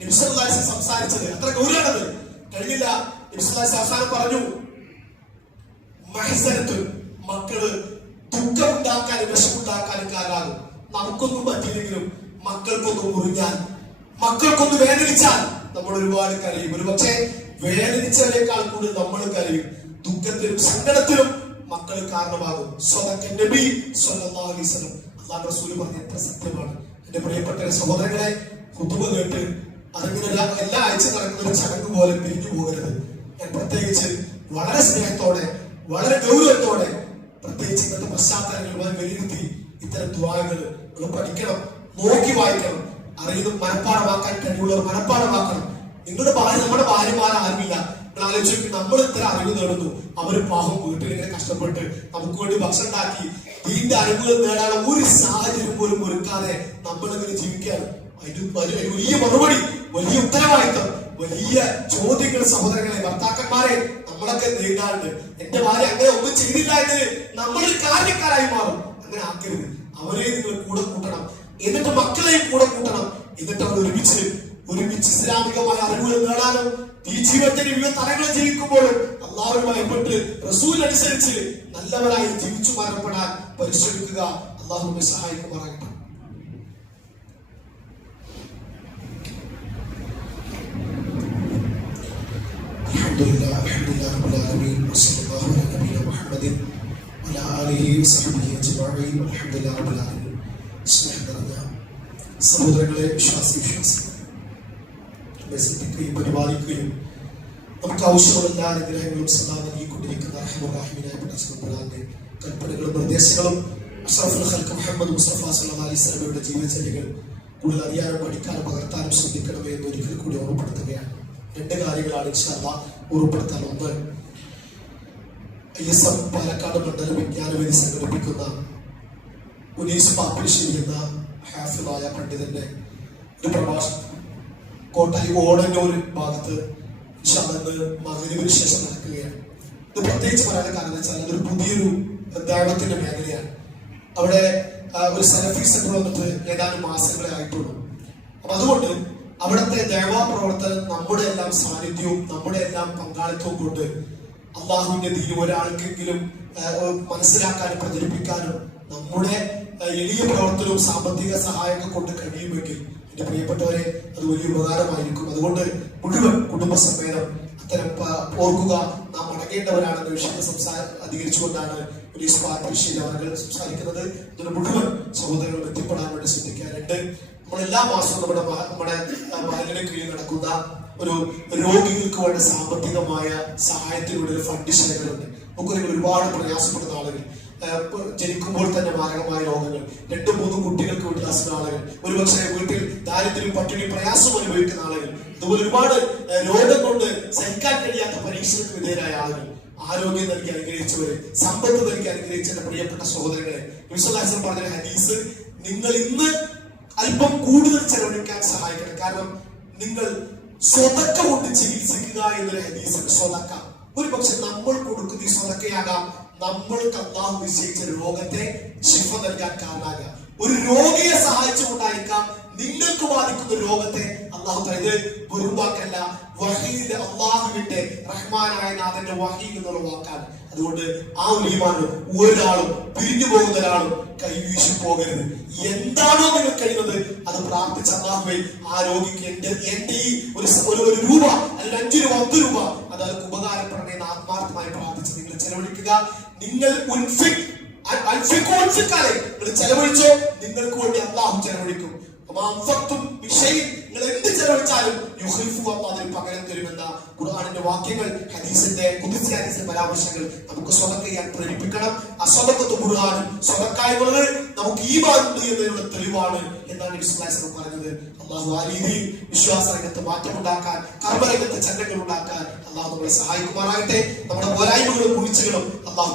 നബി സല്ലല്ലാഹു അലൈഹി വസല്ലം സംസാരിച്ചത് അത്ര ഗൗരവമാണത്. കഴിഞ്ഞില്ല, നബി സല്ലല്ലാഹു അലൈഹി വസല്ലം അവസാനം പറഞ്ഞു, മക്കള് ദുഃഖമുണ്ടാക്കാനും വിഷമുണ്ടാക്കാനും കാരണമാകും. നമുക്കൊന്നും പറ്റിയില്ലെങ്കിലും മക്കൾക്കൊന്നും മുറിഞ്ഞാൽ, മക്കൾക്കൊന്ന് വേദനിച്ചാൽ നമ്മൾ ഒരുപാട് കരയും. ഒരു പക്ഷേ വേദനിച്ചതിനേക്കാൾ കൂടുതൽ നമ്മൾ കരയും. ദുഃഖത്തിലും സങ്കടത്തിലും മക്കൾ കാരണമാകും. നബി സല്ലല്ലാഹു അലൈഹി വസല്ലം അല്ലാഹുവിന്റെ റസൂൽ പറഞ്ഞ എത്ര സത്യമാണ്. എന്റെ പ്രിയപ്പെട്ട സഹോദരങ്ങളെ, ഖുതുബ കേട്ട് അതിങ്ങനെ എല്ലാ ആഴ്ച നടക്കുന്ന ഒരു ചടങ്ങ് പോലെ പിരിഞ്ഞു പോകരുത്. ഞാൻ പ്രത്യേകിച്ച് വളരെ സ്നേഹത്തോടെ, വളരെ ഗൗരവത്തോടെ, പ്രത്യേകിച്ച് ഇന്നത്തെ പശ്ചാത്തലങ്ങൾ വിലയിരുത്തി ഇത്തരം ദുആകൾ നമ്മൾ പഠിക്കണം, നോക്കി വായിക്കണം, അറിയുന്നത് മനഃപ്പാടമാക്കാൻ കഴിവുള്ളവർ മനഃപ്പാടമാക്കണം. നിങ്ങളുടെ നമ്മുടെ ഭാര്യമാർ ആരുമില്ല. നിങ്ങൾ ആലോചിച്ചു, നമ്മൾ ഇത്ര അറിവ് നേടുന്നു, അവര് പാവം വീട്ടിൽ ഇങ്ങനെ കഷ്ടപ്പെട്ട് നമുക്ക് വേണ്ടി ഭക്ഷണം ഉണ്ടാക്കി ഇതിന്റെ അറിവുകൾ നേടാനുള്ള ഒരു സാഹചര്യം പോലും ഒരുക്കാതെ നമ്മളിങ്ങനെ ജീവിക്കുകയാണ്. അതിന് വലിയ മറുപടി, വലിയ ഉത്തരവാദിത്വം, വലിയ ചോദ്യങ്ങൾ സഹോദരങ്ങളെ, ഭർത്താക്കന്മാരെ നമ്മളൊക്കെ നേരിടാറുണ്ട്. എന്റെ ഭാര്യ അങ്ങനെ ഒന്നും ചെയ്തില്ല എന്ന് നമ്മൾ കാര്യക്കാരായി മാറും. അങ്ങനെ ആക്കരുത്. അവരെ നിങ്ങൾ കൂടെ കൂട്ടണം, എന്നിട്ട് മക്കളെയും കൂടെ കൂട്ടണം. എന്നിട്ട് അവർ ഒരുമിച്ച് ഇസ്ലാമികമായ അറിവുകൾ നേടാനും ഈ ജീവിതത്തിന്റെ വിവിധ തലങ്ങൾ ജീവിക്കുമ്പോഴും അള്ളാഹുവിനെ ഭയപ്പെട്ട് റസൂൽ അനുസരിച്ച് നല്ലവരായി ജീവിച്ചു മരണപ്പെടാൻ പരിശ്രമിക്കുക. അള്ളാഹു നമ്മെ സഹായിക്കുമാറാകട്ടെ. അൽഹംദുലില്ലാഹി റബ്ബിൽ ആലമീൻ വസല്ലല്ലാഹു അലാ നബിയിന മുഹമ്മദിൻ വഅലാ ആലിഹി വസഹ്ബിഹി അജ്മഈൻ വൽഹംദുലില്ലാഹി റബ്ബിൽ ആലമീൻ. സ്നേഹം നിറഞ്ഞ സഹോദരങ്ങളെ, വിശ്വാസികളെ ശ്രദ്ധിക്കുകയും പരിപാലിക്കുകയും നമുക്ക് ആവശ്യമുള്ള എല്ലാ അനുഗ്രഹങ്ങളും സദാ നൽകിക്കൊണ്ടിരിക്കുന്ന റഹ്മാനായ പടച്ചതമ്പുരാന്റെ കൽപ്പനകളും നിർദ്ദേശങ്ങളും അഷ്റഫുൽ ഖൽഖ് മുഹമ്മദ് മുസ്തഫ സല്ലല്ലാഹു അലൈഹി വസല്ലമയുടെ ജീവിതചര്യകൾ കൂടുതൽ അറിയാനും പഠിക്കാനും പകർത്താനും ശ്രദ്ധിക്കണമേ എന്ന് ഒരിക്കൽ കൂടി ഓർമ്മപ്പെടുത്തുകയാണ്. 2 കാര്യങ്ങളാണ് ഇൻഷാ അല്ലാഹ് ഓർമ്മപ്പെടുത്താൻ. ഒന്ന്, ISM പാലക്കാട് മണ്ഡല വിജ്ഞാനവേദി സംഘടിപ്പിക്കുന്ന ഉനീസ് പാപ്പിശ്ശേരി എന്ന ഹാഫിളായ പണ്ഡിതന്റെ ഒരു പ്രഭാഷണം കോട്ടയം ഓടന്നൂർ ഭാഗത്ത് മഗ്‌രിബിന് ശേഷം നടക്കുകയാണ്. ഇത് പ്രത്യേകിച്ച് പറയാനുള്ള കാരണം വെച്ചാൽ അതൊരു പുതിയൊരു ദഅവത്തിന്റെ മേഖലയാണ്. അവിടെ ഒരു സലഫി സെന്റർ വന്നിട്ട് ഏതാനും മാസങ്ങളെ ആയിട്ടുള്ളൂ. അപ്പൊ അതുകൊണ്ട് അവിടുത്തെ ദഅവ പ്രവർത്തനം നമ്മുടെ എല്ലാം സാന്നിധ്യവും നമ്മുടെ എല്ലാം പങ്കാളിത്തവും കൊണ്ട് അള്ളാഹുവിന്റെ ദീൻ ഒരാൾക്കെങ്കിലും മനസ്സിലാക്കാനും പ്രചരിപ്പിക്കാനും നമ്മുടെ എളിയ പ്രവർത്തനവും സാമ്പത്തിക സഹായമൊക്കെ കൊണ്ട് കഴിയുമെങ്കിൽ എന്റെ പ്രിയപ്പെട്ടവരെ അത് വലിയ ഉപകാരമായിരിക്കും. അതുകൊണ്ട് മുഴുവൻ കുടുംബസമേതം അത്തരം ഓർക്കുക, നാം അടങ്ങേണ്ടവരാണെന്ന വിഷയത്തെ അധികരിച്ചുകൊണ്ടാണ് അവർ സംസാരിക്കുന്നത്. ഇതിന് മുഴുവൻ സഹോദരങ്ങളും എത്തിപ്പെടാൻ വേണ്ടി ശ്രദ്ധിക്കുക. 2, നമ്മൾ എല്ലാ മാസവും നമ്മുടെ മഹലിന് കീഴിൽ നടക്കുന്ന ഒരു രോഗികൾക്ക് വേണ്ട സാമ്പത്തികമായ സഹായത്തിലൂടെ ഒരു ഫണ്ട് ശേഖരമുണ്ട്. നമുക്കറിയാം, ഒരുപാട് പ്രയാസപ്പെടുന്ന ആളുകൾ, ജനിക്കുമ്പോൾ തന്നെ മാരകമായ രോഗങ്ങൾ, 2-3 കുട്ടികൾക്ക് വീട്ടിലാസുന്ന ആളുകൾ, ഒരുപക്ഷെ വീട്ടിൽ ദാരിദ്ര്യം, പട്ടിണി, പ്രയാസം അനുഭവിക്കുന്ന ആളുകൾ, അതുപോലെ ഒരുപാട് രോഗം കൊണ്ട് സഹിക്കാൻ കഴിയാത്ത പരീക്ഷകൾക്ക് വിധേയരായ ആളുകൾ, ആരോഗ്യം നൽകി അനുഗ്രഹിച്ചവര്, സമ്പത്ത് നൽകി അനുഗ്രഹിച്ച പ്രിയപ്പെട്ട സഹോദരങ്ങളെ, നബി പറഞ്ഞ ഹദീസ് നിങ്ങൾ ഇന്ന് അല്പം കൂടുതൽ ചെലവഴിക്കാൻ സഹായിക്കണം. കാരണം നിങ്ങൾ സ്വതക്ക കൊണ്ട് ചികിത്സിക്കുക എന്നൊരു ഹദീസ്. സ്വതക്ക ഒരു പക്ഷെ നമ്മൾ കൊടുക്കുന്ന ഈ സ്വതക്കയാകാം നമ്മൾക്ക് അല്ലാഹു നിശ്ചയിച്ച രോഗത്തെ ശിഫ നൽകാൻ കാരണമാകുക. ഒരു രോഗിയെ സഹായിച്ചുകൊണ്ടായിരിക്കാം നിങ്ങൾക്ക് ബാധിക്കുന്ന രോഗത്തെ അല്ലാഹു ഇത് വെറും വാക്കല്ല, വഹീയിലെ അല്ലാഹുവിന്റെ റഹ്മാനായ നാഥന്റെ വഹീ എന്നുള്ള വാക്കാണ്. അതുകൊണ്ട് ആ ഒരു ഈമാന് ഒരാളും പിരിഞ്ഞു പോകുന്ന ഒരാളും കൈവീശി പോകരുത്. എന്താണോ നിങ്ങൾ കഴിയുന്നത് അത് പ്രാർത്ഥിച്ച അല്ലാഹുവേ ആ രോഗിക്ക് എന്റെ ഈ ഒരു രൂപ അല്ലെങ്കിൽ 5 രൂപ 10 രൂപ അത് ഉപകാരപ്പെടണേ എന്ന് ആത്മാർത്ഥമായി പ്രാർത്ഥിച്ച് നിങ്ങൾ ചെലവഴിക്കുക. നിങ്ങൾ ചെലവഴിച്ചോ, നിങ്ങൾക്ക് വേണ്ടി അല്ലാഹു ചെലവഴിക്കും. നിങ്ങൾ എന്ത് ചെലവഴിച്ചാലും അതിന് പകരം തരുമെന്ന ഖുർആനിന്റെ വാക്യങ്ങൾ, ഹദീസിന്റെ പരാമർശങ്ങൾ നമുക്ക് സ്വതക്ക ചെയ്യാൻ പ്രേരിപ്പിക്കണം. അസ്വതക്കത്ത് ഖുർആനും സ്വതക്കായ്മകൾ നമുക്ക് ഈമാനുണ്ട് എന്നതിനുള്ള തെളിവാണ് എന്നാണ് നബി സല്ലല്ലാഹു അലൈഹി വസല്ലം പറഞ്ഞത്. അല്ലാഹു ആ രീതിയിൽ വിശ്വാസ രംഗത്ത് മാറ്റമുണ്ടാക്കാൻ, കർമ്മരംഗത്ത് ചങ്ങലകൾ ഉണ്ടാക്കാൻ അല്ലാഹു നമ്മളെ സഹായിക്കുമാറാകട്ടെ. നമ്മുടെ പോരായ്മകളും കുഴിച്ചുകളും അല്ലാഹു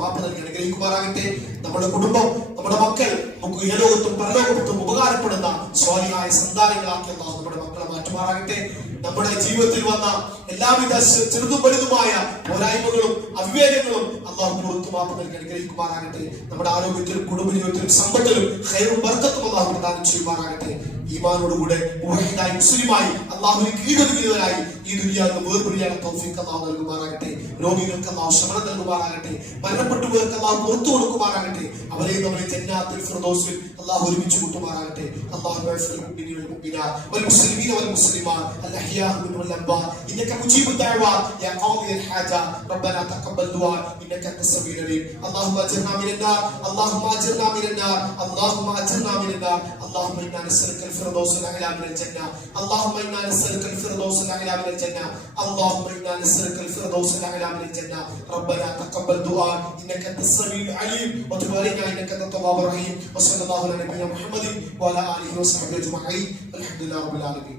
മാപ്പ് നൽകി അനുഗ്രഹിക്കുമാറാകട്ടെ. നമ്മുടെ കുടുംബം, നമ്മുടെ മക്കൾ നമുക്ക് ഇഹലോകത്തും പരലോകത്തും ഉപകാരപ്പെടുന്ന സ്വാലിഹായ സന്താനങ്ങളാക്കി അല്ലാഹു നമ്മുടെ മക്കളെ മാറ്റുമാറാകട്ടെ. നമ്മുടെ ജീവിതത്തിൽ വന്ന എല്ലാവിധ ചെറുതും വലുതുമായ പോരായ്മകളും അവിവേകങ്ങളും അല്ലാഹു പുറത്തു മാപ്പ് നൽകി അനുഗ്രഹിക്കുമാറാകട്ടെ. നമ്മുടെ ആരോഗ്യത്തിലും കുടുംബജീവിതത്തിലും സമ്പത്തിലും ഖൈറും ബർക്കത്തും അല്ലാഹു പ്രദാനം ചെയ്യുമാറാകട്ടെ. ഈമാനോടുകൂടെ മുവഹിദായി മുസ്ലിമായി അല്ലാഹുവിനെ കീഴടങ്ങിയവരായി ഈ ദുനിയാവിൽ വേർപിരിയാൻ തൗഫീഖ് അല്ലാഹു നൽകുമാറാകട്ടെ. രോഗികൾക്ക് അല്ലാഹു ശമനം നൽകുമാറാകട്ടെ. മരണപ്പെട്ടുപോയവർക്ക് അല്ലാഹു പുറത്തു കൊടുക്കുമാറാകട്ടെ. അവരെയും നമ്മളെ ജന്നാത്തുൽ ഫിർദൗസിൽ അല്ലാഹു ഒരുമിച്ച് കൂട്ടുമാറാകട്ടെ. അല്ലാഹു യഗ്ഫിർ ലി والمؤمنات والمسلمين والمسلمات الأحياء منهم والأموات إنك مجيب الدعوات يا قاضي الحاجات ربنا تقبل دعاء إنك أنت السميع العليم. اللهم أجرنا من النار، اللهم أجرنا من النار، اللهم أجرنا من النار. اللهم إنا نسألك الفردوس الأعلى من الجنة، اللهم إنا نسألك الفردوس الأعلى من الجنة، اللهم إنا نسألك الفردوس الأعلى من الجنة. ربنا تقبل دعاء إنك أنت السميع العليم وتب علينا إنك أنت التواب الرحيم. وصلى الله على نبينا محمد وعلى آله وصحبه أجمعين. الحمد لله رب العالمين.